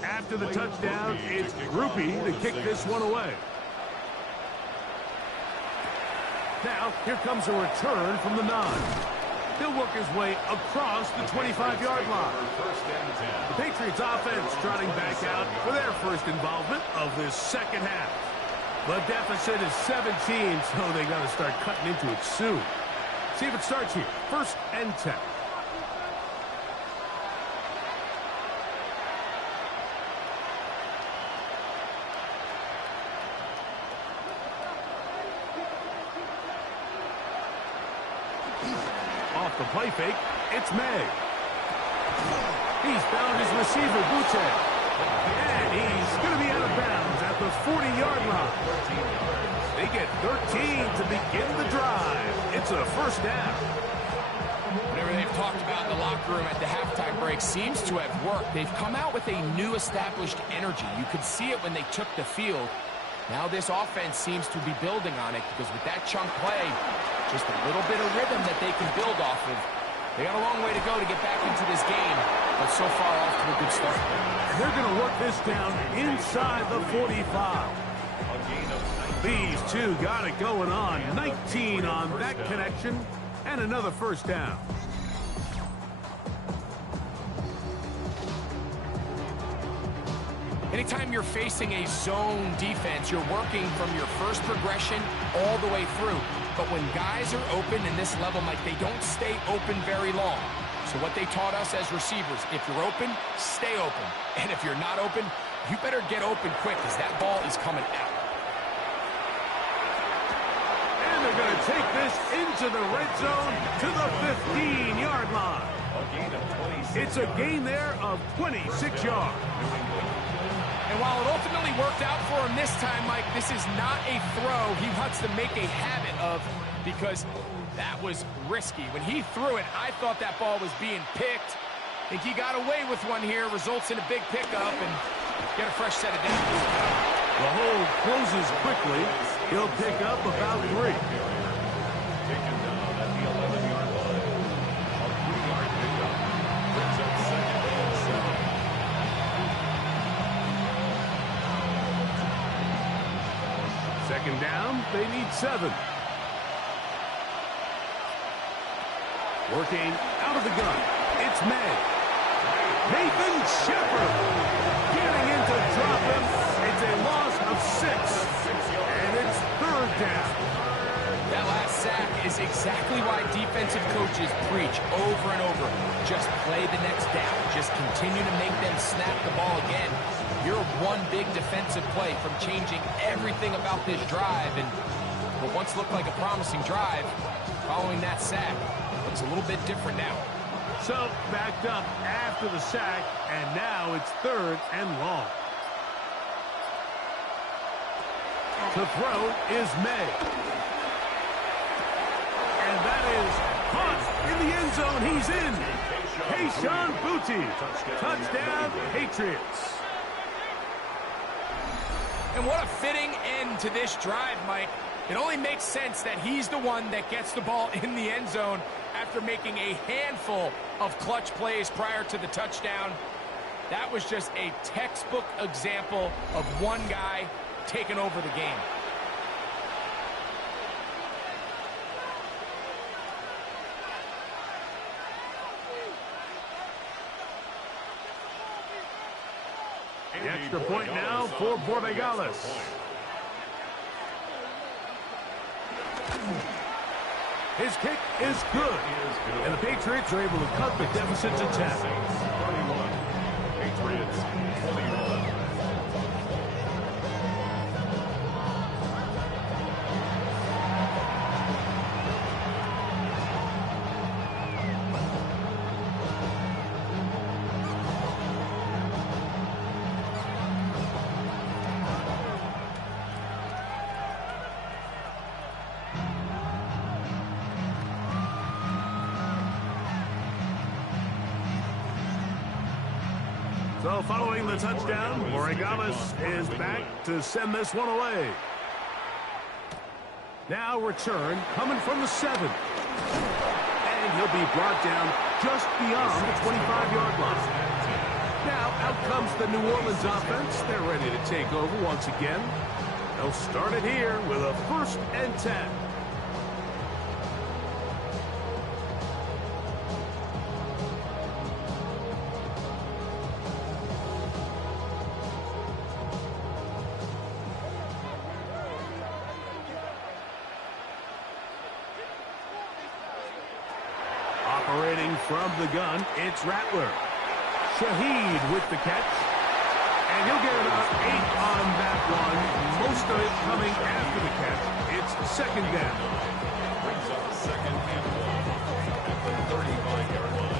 After the touchdown, it's Groupie to kick this one away. Now, here comes a return from the 9. He'll work his way across the 25-yard line. The Patriots offense trotting back out for their first involvement of this second half. The deficit is 17, so they got to start cutting into it soon. See if it starts here. 1st and 10. Off the play fake, it's May. He's found his receiver, Butte. And he's going to be out of bounds at the 40-yard line. They get 13 to begin the drive. It's a first down. Whatever they've talked about in the locker room at the halftime break seems to have worked. They've come out with a new established energy. You could see it when they took the field. Now this offense seems to be building on it because with that chunk play, just a little bit of rhythm that they can build off of. They got a long way to go to get back into this game. but so far off to a good start. They're going to work this down inside the 45. These two got it going on. 19 on that connection, and another first down. Anytime you're facing a zone defense, you're working from your first progression all the way through. But when guys are open in this level, Mike, they don't stay open very long. So what they taught us as receivers, if you're open, stay open. And if you're not open, you better get open quick because that ball is coming out. And they're going to take this into the red zone to the 15-yard line. It's a gain there of 26 yards. And while it ultimately worked out for him this time, Mike, this is not a throw he wants to make a habit of because that was risky. When he threw it, I thought that ball was being picked. I think he got away with one here, results in a big pickup, and get a fresh set of downs. The hold closes quickly. He'll pick up about 3. Taken down at the 11-yard line. A 3-yard pickup brings up 2nd and 7. Second down, they need 7. Working out of the gun, it's May. Nathan Shepard getting in to drop him. It's a loss of 6, and it's 3rd down. That last sack is exactly why defensive coaches preach over and over. Just play the next down. Just continue to make them snap the ball again. You're one big defensive play from changing everything about this drive. And what once looked like a promising drive, following that sack, looks a little bit different now. So, backed up after the sack, and now it's 3rd and long. To throw is May. And that is caught in the end zone. He's in. Kayshon Boutte. Touchdown, Patriots. And what a fitting end to this drive, Mike. It only makes sense that he's the one that gets the ball in the end zone after making a handful of clutch plays prior to the touchdown. That was just a textbook example of one guy taking over the game. The extra point now for Borregales. His kick is good. And the Patriots are able to cut the deficit to 10. 31. Patriots 21. So following the touchdown, Borregales is back to send this one away. Now return coming from the 7. And he'll be brought down just beyond the 25-yard line. Now out comes the New Orleans offense. They're ready to take over once again. They'll start it here with a 1st and 10. Operating from the gun, it's Rattler. Shaheed with the catch. And he'll get about 8 on that one. Most of it coming after the catch. It's 2nd down. Brings up 2nd and 1 at the 35-yard line.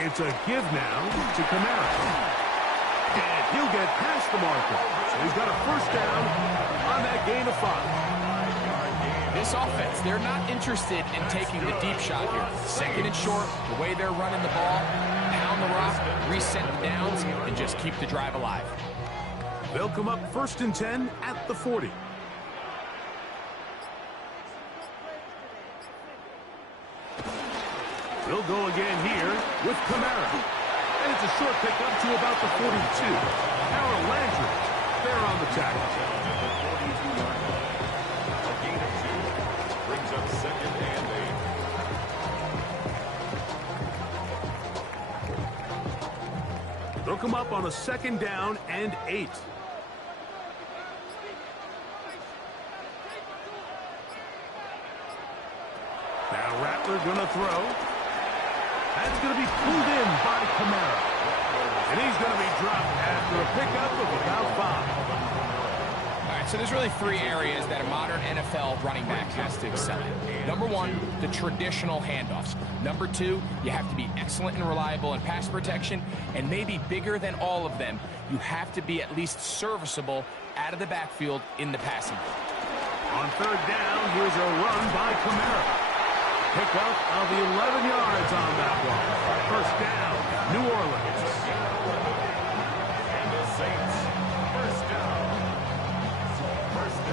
It's a give now to Kamara. And he'll get past the marker. So he's got a 1st down on that gain of 5. This offense, they're not interested in taking the deep shot here. 2nd and short, the way they're running the ball, pound the rock, reset the downs, and just keep the drive alive. They'll come up 1st and 10 at the 40. They'll go again here with Kamara. And it's a short pickup to about the 42. Harold Landry, they're on the tackle. A gain of 2 brings up 2nd and 8. They'll come up on a 2nd down and 8. Now Rattler gonna throw. That's going to be pulled in by Kamara. And he's going to be dropped after a pickup of about 5. All right, so there's really 3 areas that a modern NFL running back has to excel in. Number 1, the traditional handoffs. Number 2, you have to be excellent and reliable in pass protection. And maybe bigger than all of them, you have to be at least serviceable out of the backfield in the passing game. On 3rd down, here's a run by Kamara. Pickup of 11 yards on that one. 1st down, New Orleans. And the Saints, 1st down.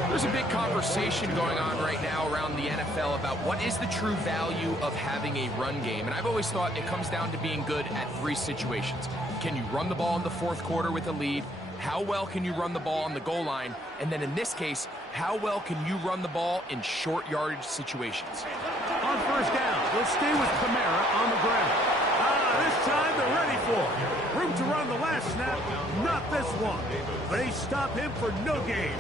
There's a big conversation going on right now around the NFL about what is the true value of having a run game. And I've always thought it comes down to being good at 3 situations. Can you run the ball in the 4th quarter with a lead? How well can you run the ball on the goal line? And then in this case, how well can you run the ball in short yardage situations? On 1st down, they'll stay with Kamara on the ground. This time they're ready for it. Room to run the last snap, not this one. They stop him for no gain.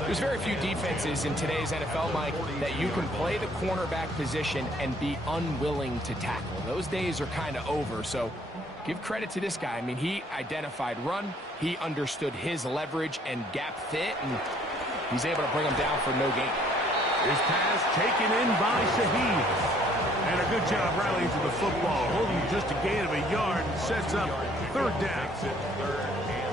There's very few defenses in today's NFL, Mike, that you can play the cornerback position and be unwilling to tackle. Those days are kind of over, so give credit to this guy. I mean, he identified run, he understood his leverage and gap fit, and he's able to bring him down for no gain. His pass taken in by Shaheed. And a good job rallying to the football, holding just a gain of a yard and sets up 3rd down.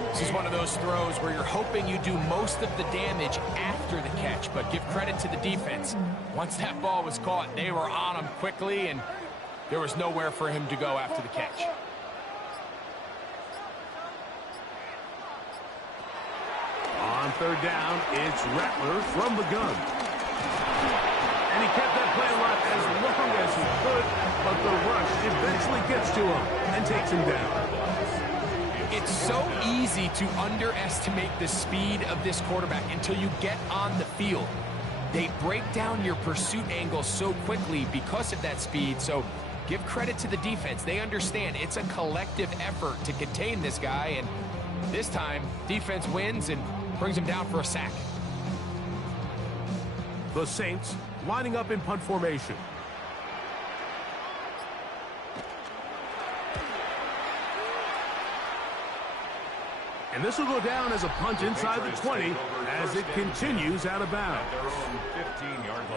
This is one of those throws where you're hoping you do most of the damage after the catch, but give credit to the defense. Once that ball was caught, they were on him quickly, and there was nowhere for him to go after the catch. On 3rd down, it's Rattler from the gun. And he kept that play alive as long as he could, but the rush eventually gets to him and takes him down. It's so easy to underestimate the speed of this quarterback until you get on the field. They break down your pursuit angle so quickly because of that speed, so give credit to the defense. They understand it's a collective effort to contain this guy, and this time, defense wins and brings him down for a sack. The Saints lining up in punt formation. And this will go down as a punt inside the 20 as it continues out of bounds.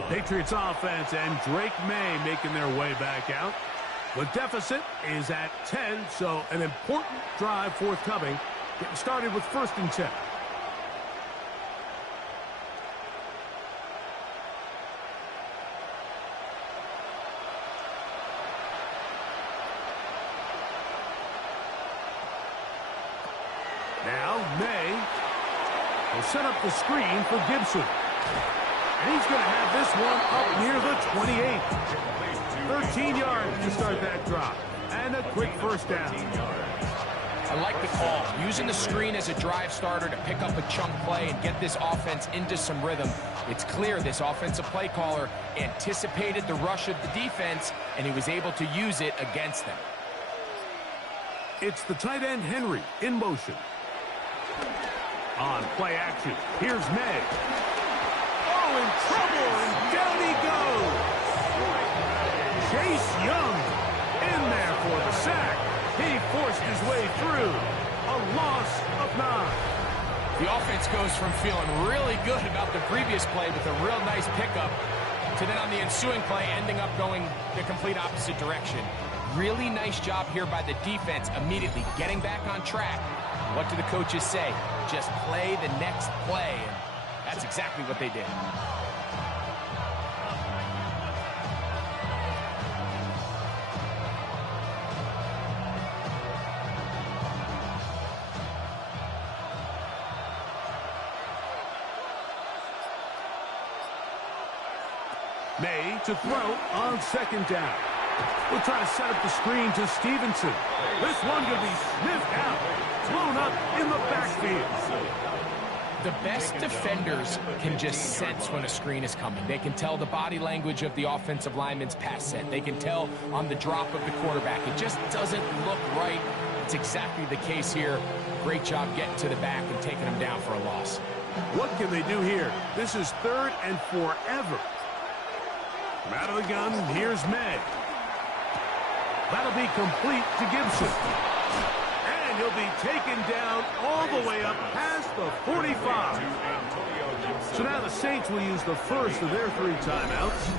Patriots offense and Drake May making their way back out. The deficit is at 10, so an important drive forthcoming. Getting started with 1st and 10. Now, May will set up the screen for Gibson. And he's going to have this one up near the 28. 13 yards to start that drop. And a quick 1st down. I like the call. Using the screen as a drive starter to pick up a chunk play and get this offense into some rhythm. It's clear this offensive play caller anticipated the rush of the defense, and he was able to use it against them. It's the tight end Henry in motion. On play action, here's May. Oh, in trouble, and down he goes. Chase Young in there for the sack. He forced his way through. A loss of 9. The offense goes from feeling really good about the previous play with a real nice pickup to then on the ensuing play ending up going the complete opposite direction. Really nice job here by the defense immediately getting back on track. What do the coaches say? Just play the next play. And that's exactly what they did. May to throw on second down. We'll try to set up the screen to Stevenson. This one going to be sniffed out. Thrown up in the backfield. The best defenders can just sense when a screen is coming. They can tell the body language of the offensive lineman's pass set. They can tell on the drop of the quarterback. It just doesn't look right. It's exactly the case here. Great job getting to the back and taking them down for a loss. What can they do here? This is 3rd and forever. From out of the gun, here's May. That'll be complete to Gibson. And he'll be taken down all the way up past the 45. So now the Saints will use the first of their 3 timeouts,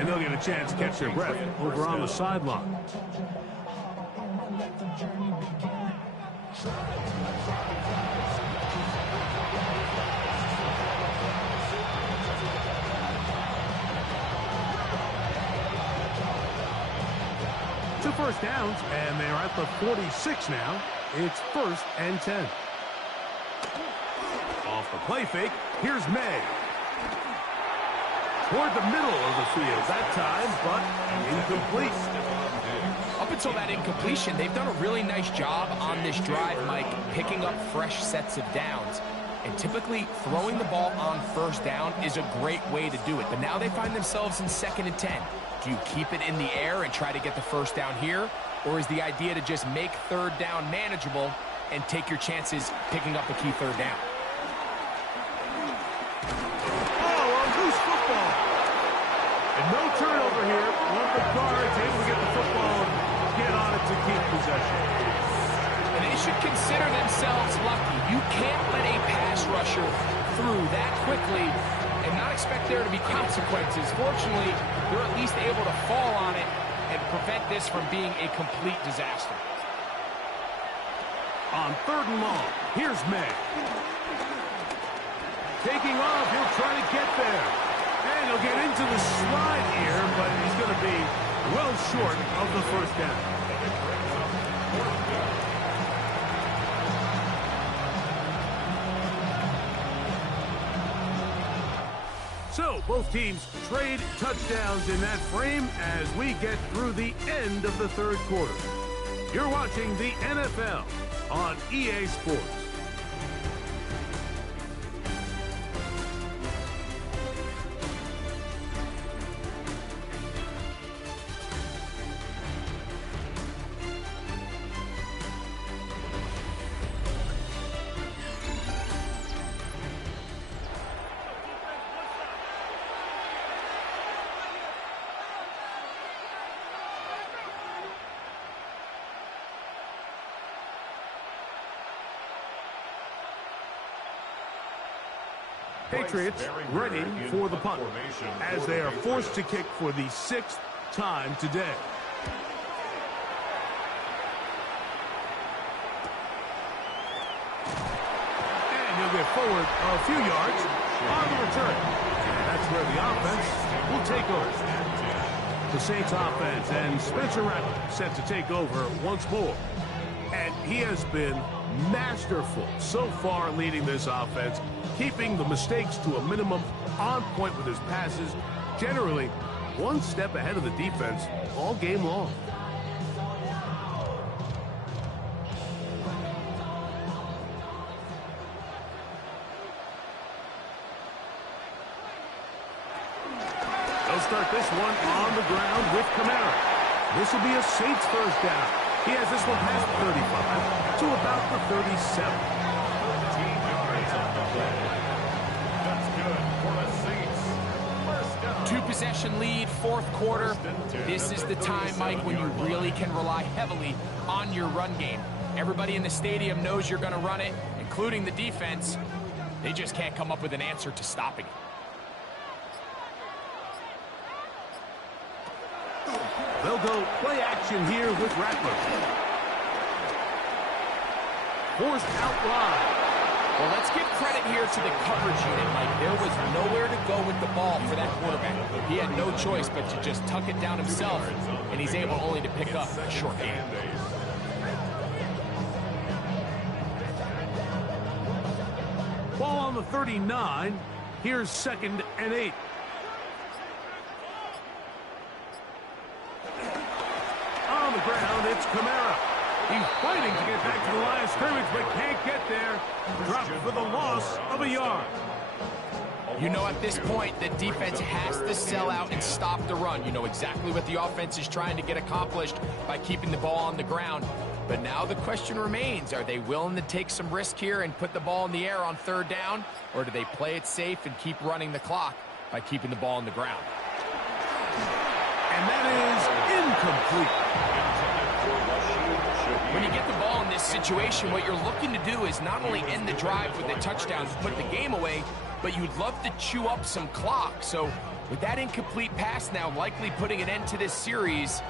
and they'll get a chance to catch their breath over on the sideline. Two first downs, and they're at the 46 now. It's 1st and 10. Off the play fake, here's May. Toward the middle of the field that time, but incomplete. Up until that incompletion, they've done a really nice job on this drive, Mike, picking up fresh sets of downs. And typically, throwing the ball on 1st down is a great way to do it. But now they find themselves in 2nd and 10. Do you keep it in the air and try to get the 1st down here? Or is the idea to just make 3rd down manageable and take your chances picking up a key 3rd down? Oh, a loose football. And no turnover here. One of the guards able to get the football and get on it to keep possession. And they should consider themselves lucky. You can't let a pass rusher through that quickly and not expect there to be consequences. Fortunately, they're at least able to fall on it and prevent this from being a complete disaster. On 3rd and long, here's May. Taking off, he'll try to get there. And he'll get into the slide here, but he's going to be well short of the 1st down. So, both teams trade touchdowns in that frame as we get through the end of the 3rd quarter. You're watching the NFL on EA Sports. Patriots ready for the punt as they are forced to kick for the 6th time today. And he'll get forward a few yards on the return. And that's where the offense will take over. The Saints offense and Spencer Rattler set to take over once more. And he has been masterful so far leading this offense, keeping the mistakes to a minimum, on point with his passes, generally one step ahead of the defense all game long. They'll start this one on the ground with Kamara. This will be a Saints 1st down. He has this one past 35 to about the 37. 13 yards on the play. That's good for the Saints. 1st down. 2-possession lead, 4th quarter. This is the time, Mike, when you really can rely heavily on your run game. Everybody in the stadium knows you're going to run it, including the defense. They just can't come up with an answer to stopping it. They'll go play action here with Rattler. Forced out wide. Well, let's give credit here to the coverage unit, Mike. There was nowhere to go with the ball for that quarterback. He had no choice but to just tuck it down himself, and he's able only to pick up a short gain. Ball on the 39. Here's 2nd and 8. ground, it's Kamara. He's fighting to get back to the line of scrimmage, but can't get there. Dropped for the loss of a yard. You know, at this point, the defense has to sell out and stop the run. You know exactly what the offense is trying to get accomplished by keeping the ball on the ground. But now the question remains, are they willing to take some risk here and put the ball in the air on third down? Or do they play it safe and keep running the clock by keeping the ball on the ground? And that is incomplete. When you get the ball in this situation, what you're looking to do is not only end the drive with a touchdown to put the game away, but you'd love to chew up some clock. So with that incomplete pass now likely putting an end to this series,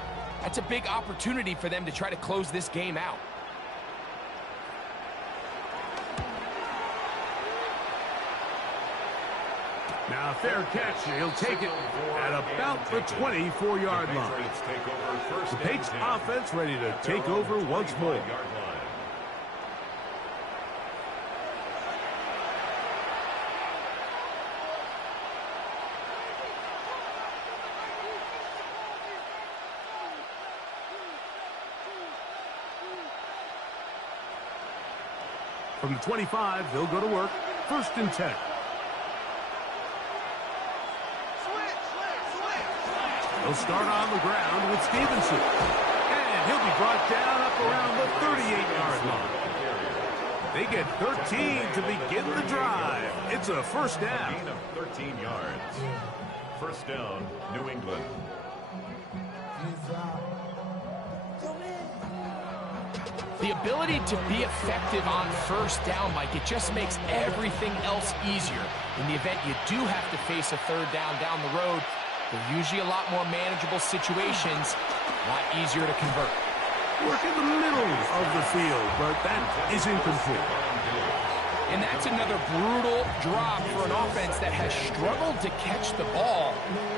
that's a big opportunity for them to try to close this game out. Now a fair catch. He'll take it at about the 24-yard line. The Patriots offense ready to take over once more. From the 25, they'll go to work. 1st and 10. He'll start on the ground with Stevenson. And he'll be brought down up around the 38-yard line. They get 13 to begin the drive. It's a 1st down. Gain of 13 yards. 1st down, New England. The ability to be effective on 1st down, Mike, it just makes everything else easier. In the event you do have to face a 3rd down the road, they're usually a lot more manageable situations, a lot easier to convert. Work in the middle of the field, but that is incomplete. And that's another brutal drop for an offense that has struggled to catch the ball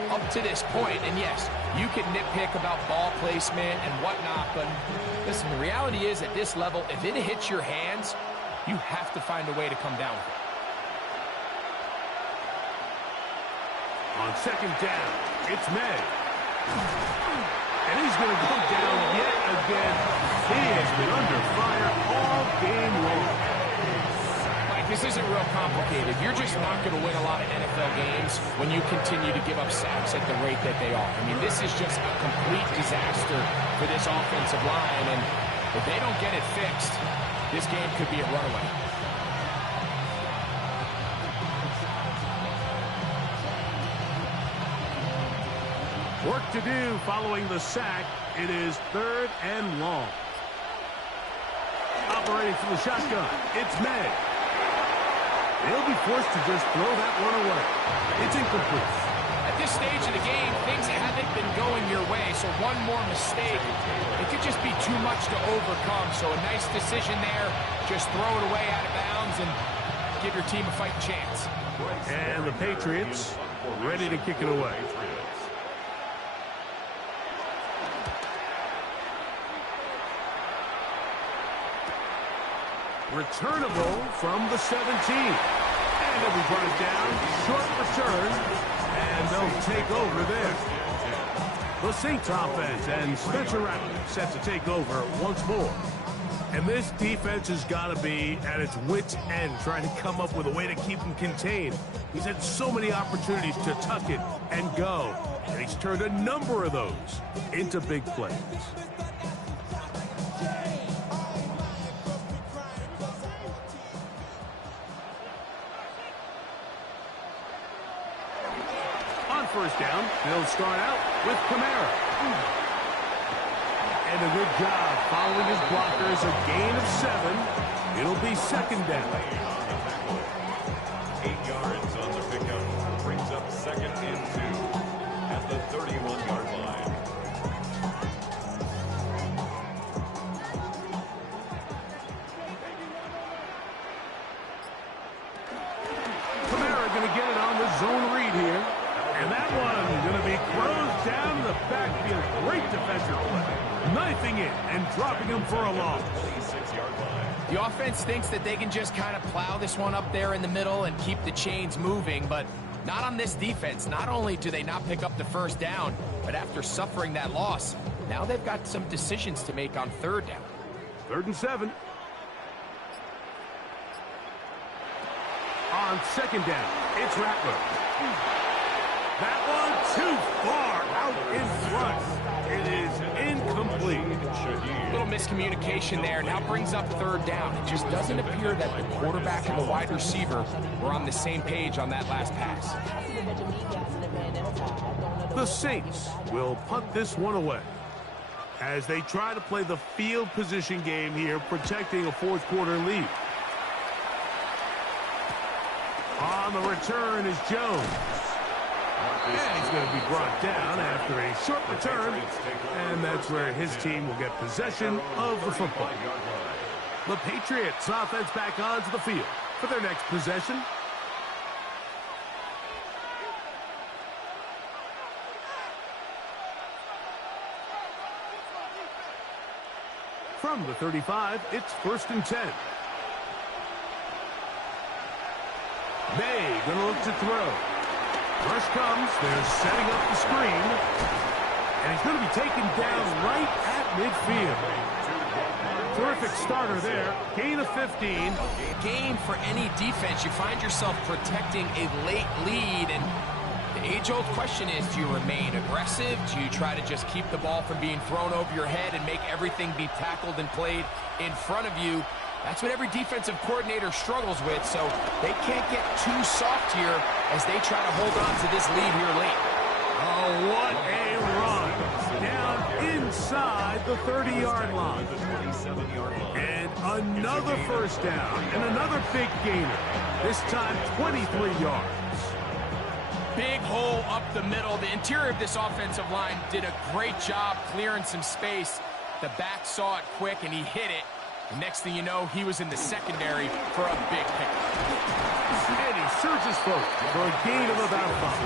up to this point. And yes, you can nitpick about ball placement and whatnot, but listen, the reality is at this level, if it hits your hands, you have to find a way to come down with it. On 2nd down, it's May. And he's going to go down yet again. He has been under fire all game long. Mike, this isn't real complicated. You're just not going to win a lot of NFL games when you continue to give up sacks at the rate that they are. I mean, this is just a complete disaster for this offensive line. And if they don't get it fixed, this game could be a runaway. Work to do following the sack. It is 3rd and long. Operating from the shotgun, it's May. They'll be forced to just throw that one away. It's incomplete. At this stage of the game, things haven't been going your way, so one more mistake, it could just be too much to overcome. So a nice decision there. Just throw it away out of bounds and give your team a fighting chance. And the Patriots ready to kick it away. Returnable from the 17. And they'll be brought down. Short return. And they'll take over there. The Saints offense and Spencer Rattler set to take over once more. And this defense has got to be at its wit's end trying to come up with a way to keep him contained. He's had so many opportunities to tuck it and go. And he's turned a number of those into big plays. On 1st down, they'll start out with Kamara. And a good job following his blockers, a gain of 7. It'll be 2nd down. 8 yards on the pickup. Brings up 2nd and 2 at the 31-yard line. Kamara going to get it on the zone read here. And that one going to be closed down the backfield. Great defensive play. Knifing it and dropping him for a loss. 26-yard line. The offense thinks that they can just kind of plow this one up there in the middle and keep the chains moving, but Not on this defense. Not only do they not pick up the first down, but after suffering that loss, now they've got some decisions to make on third down. 3rd and 7. On 2nd down, it's Rattler. That one too far out in front. It is incomplete. A little miscommunication there. Now brings up third down. It just doesn't appear that the quarterback and the wide receiver were on the same page on that last pass. The Saints will punt this one away as they try to play the field position game here, protecting a 4th quarter lead. On the return is Jones. And he's going to be brought down after a short return, and that's where his team will get possession of the football. The Patriots offense back onto the field for their next possession. From the 35, it's 1st and 10. May going to look to throw. Rush comes. They're setting up the screen. And he's going to be taken down right at midfield. Terrific starter there. Gain of 15. Game for any defense. You find yourself protecting a late lead, and the age-old question is, do you remain aggressive? Do you try to just keep the ball from being thrown over your head and make everything be tackled and played in front of you? That's what every defensive coordinator struggles with, so they can't get too soft here as they try to hold on to this lead here late. Oh, what a run. Down inside the 30-yard line. And another first down and another big gainer. This time 23 yards. Big hole up the middle. The interior of this offensive line did a great job clearing some space. The back saw it quick, and he hit it. The next thing you know, he was in the secondary for a big pick. And he surges forward for a gain of about 5.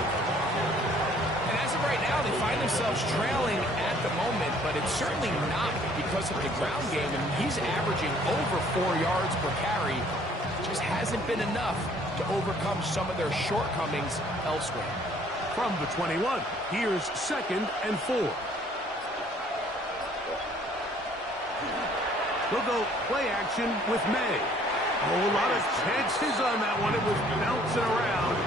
And as of right now, they find themselves trailing at the moment, but it's certainly not because of the ground game. I mean, he's averaging over 4 yards per carry. Just hasn't been enough to overcome some of their shortcomings elsewhere. From the 21, here's 2nd and 4. We'll go play action with May. A whole lot of chances on that one. It was bouncing around,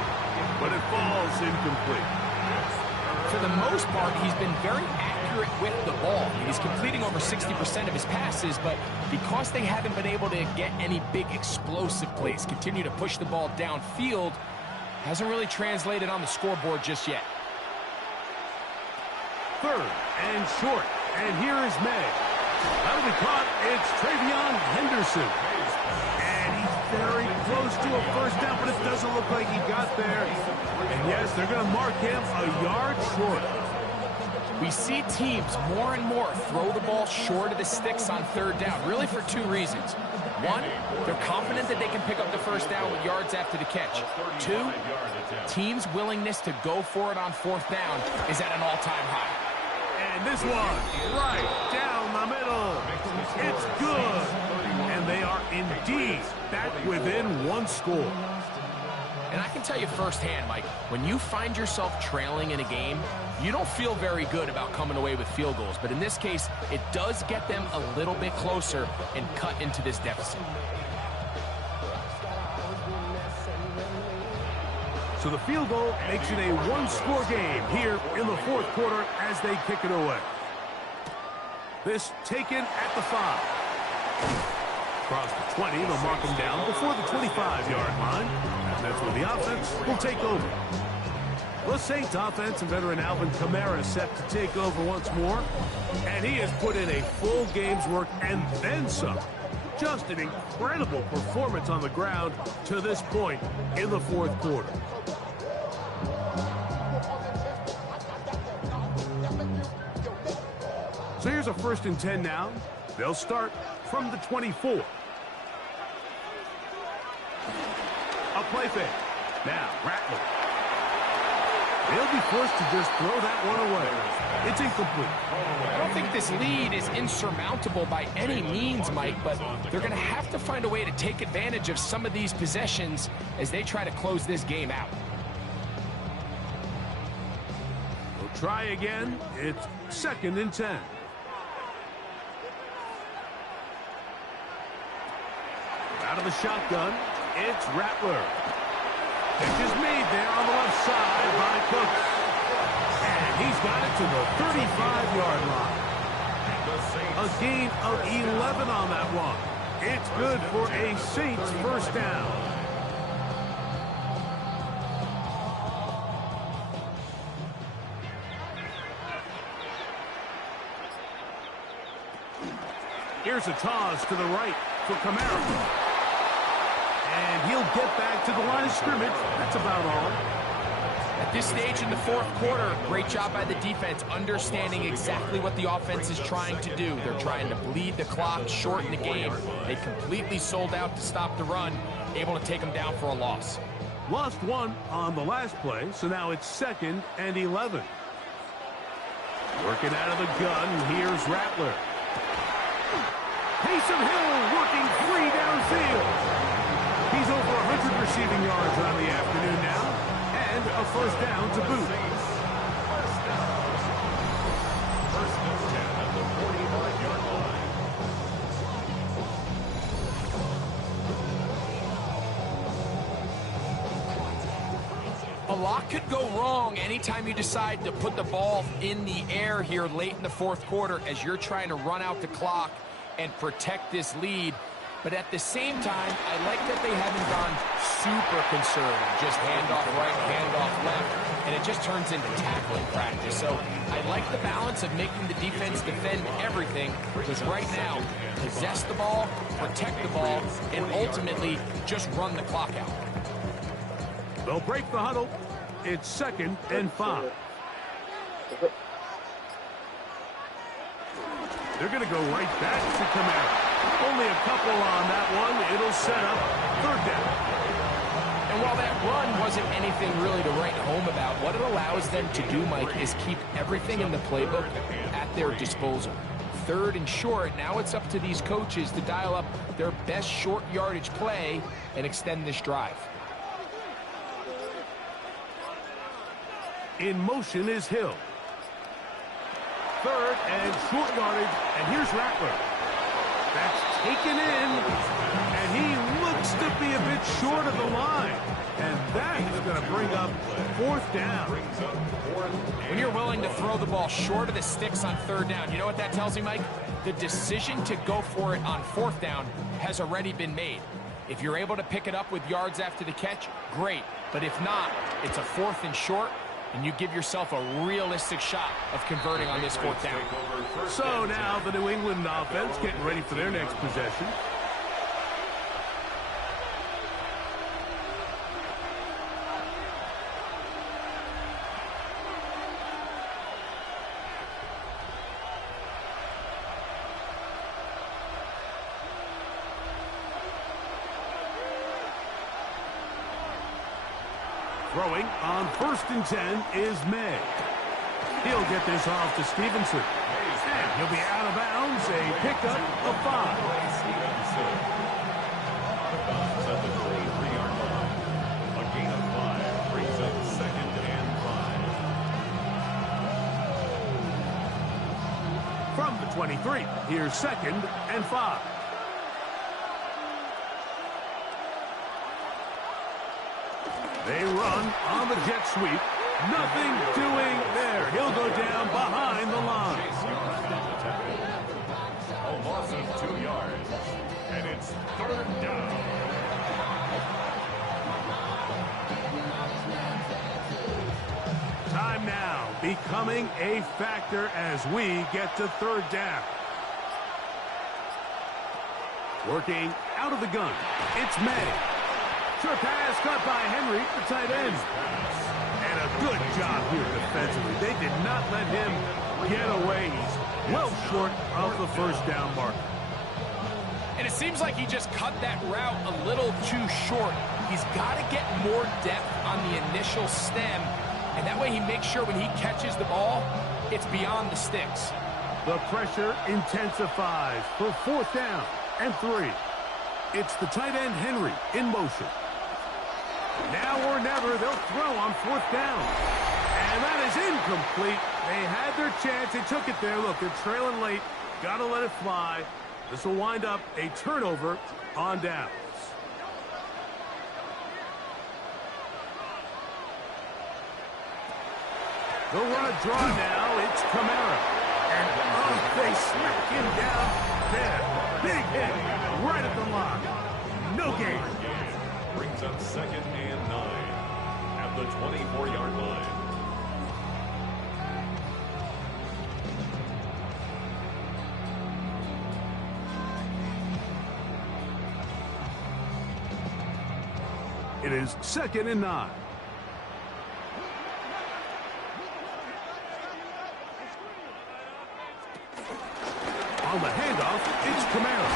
but it falls incomplete. For the most part, he's been very accurate with the ball. He's completing over 60% of his passes, but because they haven't been able to get any big explosive plays, continue to push the ball downfield, hasn't really translated on the scoreboard just yet. 3rd and short, and here is May. That'll be caught. It's Travion Henderson. And he's very close to a first down, but it doesn't look like he got there. And yes, they're going to mark him a yard short. We see teams more and more throw the ball short of the sticks on 3rd down, really for 2 reasons. 1, they're confident that they can pick up the first down with yards after the catch. 2, teams' willingness to go for it on 4th down is at an all-time high. And this one, right down the middle. It's good. And they are indeed back within 1 score. And I can tell you firsthand, Mike, when you find yourself trailing in a game, you don't feel very good about coming away with field goals. But in this case, it does get them a little bit closer and cut into this deficit. So the field goal makes it a 1-score game here in the 4th quarter as they kick it away. This taken at the 5. Across the 20, they'll mark him down before the 25-yard line. And that's where the offense will take over. The Saints offense and veteran Alvin Kamara set to take over once more. And he has put in a full game's work and then some. Just an incredible performance on the ground to this point in the 4th quarter. So here's a 1st and 10 now. They'll start from the 24. A play fake. Now, Rattler. They'll be forced to just throw that one away. It's incomplete. I don't think this lead is insurmountable by any means, Mike, but they're going to have to find a way to take advantage of some of these possessions as they try to close this game out. Try again. It's 2nd and 10. Out of the shotgun, it's Rattler. Catch is made there on the left side by Cooks. And he's got it to the 35-yard line. A gain of 11 on that one. It's good for a Saints first down. Here's a toss to the right for Kamara. And he'll get back to the line of scrimmage. That's about all. At this stage in the fourth quarter, great job by the defense understanding exactly what the offense is trying to do. They're trying to bleed the clock, shorten the game. They completely sold out to stop the run, able to take them down for a loss. Lost one on the last play, so now it's 2nd and 11. Working out of the gun, here's Rattler. Taysom Hill working free downfield. He's over 100 receiving yards on the afternoon now, and a first down to boot. First and 10 at the 45-yard line. A lot could go wrong anytime you decide to put the ball in the air here late in the fourth quarter as you're trying to run out the clock and protect this lead. But at the same time, I like that they haven't gone super conservative. Just handoff right, handoff left, and it just turns into tackling practice. So I like the balance of making the defense defend everything, because right now, possess the ball, protect the ball, and ultimately just run the clock out. They'll break the huddle. It's 2nd and 5. They're going to go right back to Kamara. Only a couple on that one. It'll set up 3rd down. And while that run wasn't anything really to write home about, what it allows them to do, Mike, is keep everything in the playbook at their disposal. 3rd and short, now it's up to these coaches to dial up their best short yardage play and extend this drive. In motion is Hill. 3rd and short yardage, and here's Rattler. That's taken in, and he looks to be a bit short of the line. And that is going to bring up 4th down. When you're willing to throw the ball short of the sticks on 3rd down, you know what that tells me, Mike? The decision to go for it on 4th down has already been made. If you're able to pick it up with yards after the catch, great. But if not, it's a 4th and short, and you give yourself a realistic shot of converting on this 4th down. So now the New England offense getting ready for their next possession. Throwing on 1st and 10 is May. He'll get this off to Stevenson. And he'll be out of bounds, a pickup of 5. At the 33-yard line. A gain of 5 brings up 2nd and 5. From the 23, here's 2nd and 5. They run on the jet sweep. Nothing doing there. He'll go down behind the line. A loss of 2 yards. And it's 3rd down. Time now becoming a factor as we get to 3rd down. Working out of the gun. It's May. Short pass caught by Henry, the tight end. And a good job here defensively. They did not let him get away. He's well short of the 1st down mark. And it seems like he just cut that route a little too short. He's got to get more depth on the initial stem, and that way he makes sure when he catches the ball, it's beyond the sticks. The pressure intensifies for 4th down and 3. It's the tight end Henry in motion. Now or never, they'll throw on 4th down. And that is incomplete. They had their chance. They took it there. Look, they're trailing late. Got to let it fly. This will wind up a turnover on downs. They'll run a draw now. It's Kamara. And they smack him down there. Big hit right at the line. No gain. Brings up 2nd and 9 at the 24-yard line. It is 2nd and 9. On the handoff, it's Kamara.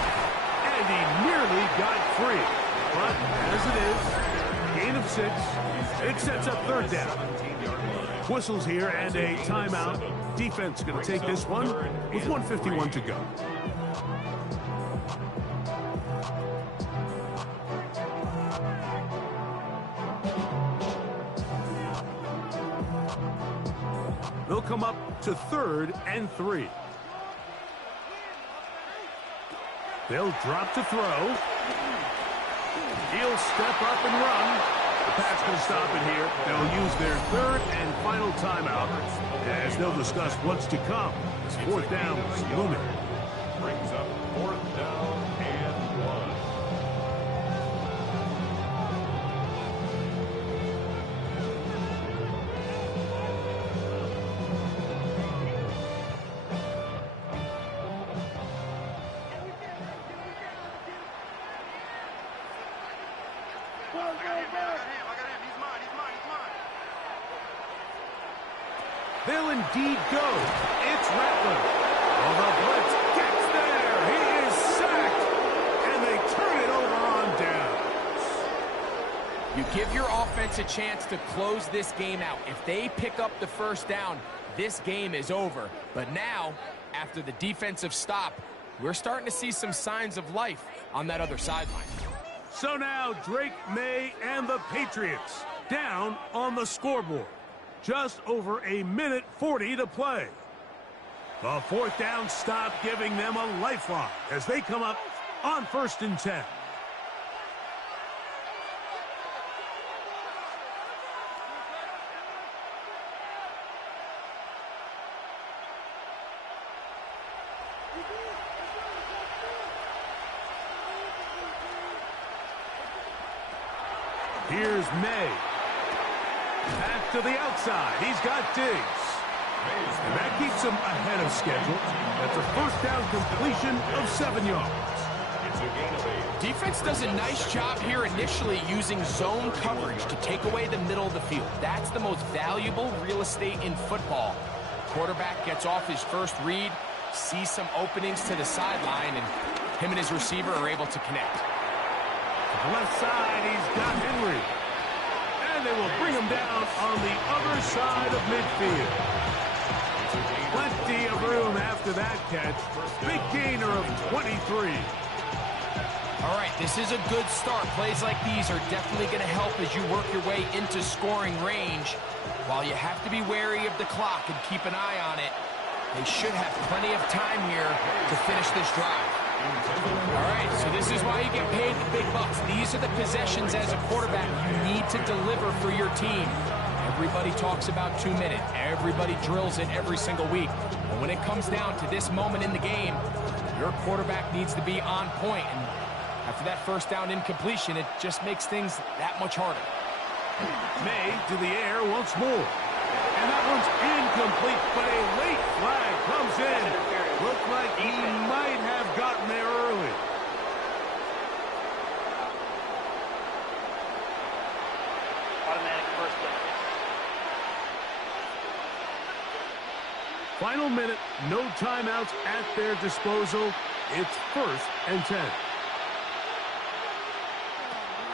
And he nearly got free. But as it is, gain of 6. It sets up 3rd down. Whistles here and a timeout. Defense going to take this one with 1:51 to go. They'll come up to 3rd and 3. They'll drop to throw. He'll step up and run. The Pats will stop it here. They'll use their 3rd and final timeout as they'll discuss what's to come. This 4th down is looming. Brings up 4th down and 1. They'll indeed go. It's Rattler. Oh, the blitz gets there. He is sacked. And they turn it over on downs. You give your offense a chance to close this game out. If they pick up the 1st down, this game is over. But now, after the defensive stop, we're starting to see some signs of life on that other sideline. So now Drake May and the Patriots down on the scoreboard. Just over 1:40 to play. The 4th down stop giving them a lifeline as they come up on 1st and 10. Here's May. Back to the outside. He's got Diggs. And that keeps him ahead of schedule. That's a 1st down completion of 7 yards. It's a gain of 8. Defense does a nice job here initially using zone coverage to take away the middle of the field. That's the most valuable real estate in football. Quarterback gets off his first read, sees some openings to the sideline, and him and his receiver are able to connect. To the left side, he's got Henry. And they will bring him down on the other side of midfield. Plenty of room after that catch. Big gainer of 23. All right, this is a good start. Plays like these are definitely going to help as you work your way into scoring range. While you have to be wary of the clock and keep an eye on it, they should have plenty of time here to finish this drive. All right, so this is why you get paid the big bucks. These are the possessions as a quarterback you need to deliver for your team. Everybody talks about 2 minutes. Everybody drills it every single week. But when it comes down to this moment in the game, your quarterback needs to be on point. And after that 1st down incompletion, it just makes things that much harder. May to the air once more. And that one's incomplete, but a late flag comes in. Looked like he might have gotten there early. Automatic 1st down. Final minute, no timeouts at their disposal. It's 1st and 10.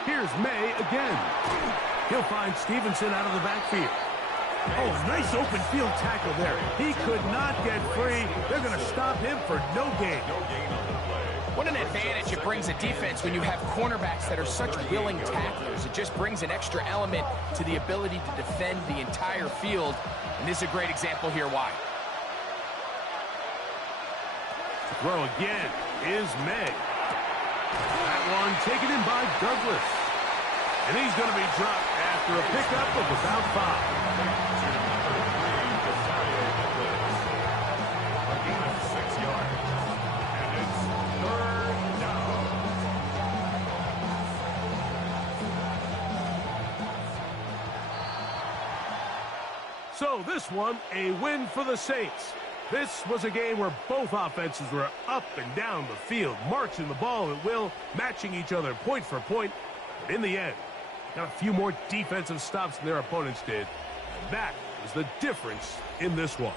Here's May again. He'll find Stevenson out of the backfield. Oh, nice open field tackle there. He could not get free. They're going to stop him for no gain. No gain on the play. What an advantage it brings a defense when you have cornerbacks that are such willing tacklers. It just brings an extra element to the ability to defend the entire field. And this is a great example here why. Throw again is May. That one taken in by Douglas. And he's going to be dropped after a pickup of about 5. So this one, a win for the Saints. This was a game where both offenses were up and down the field, marching the ball at will, matching each other point for point. But in the end, got a few more defensive stops than their opponents did. And that is the difference in this one.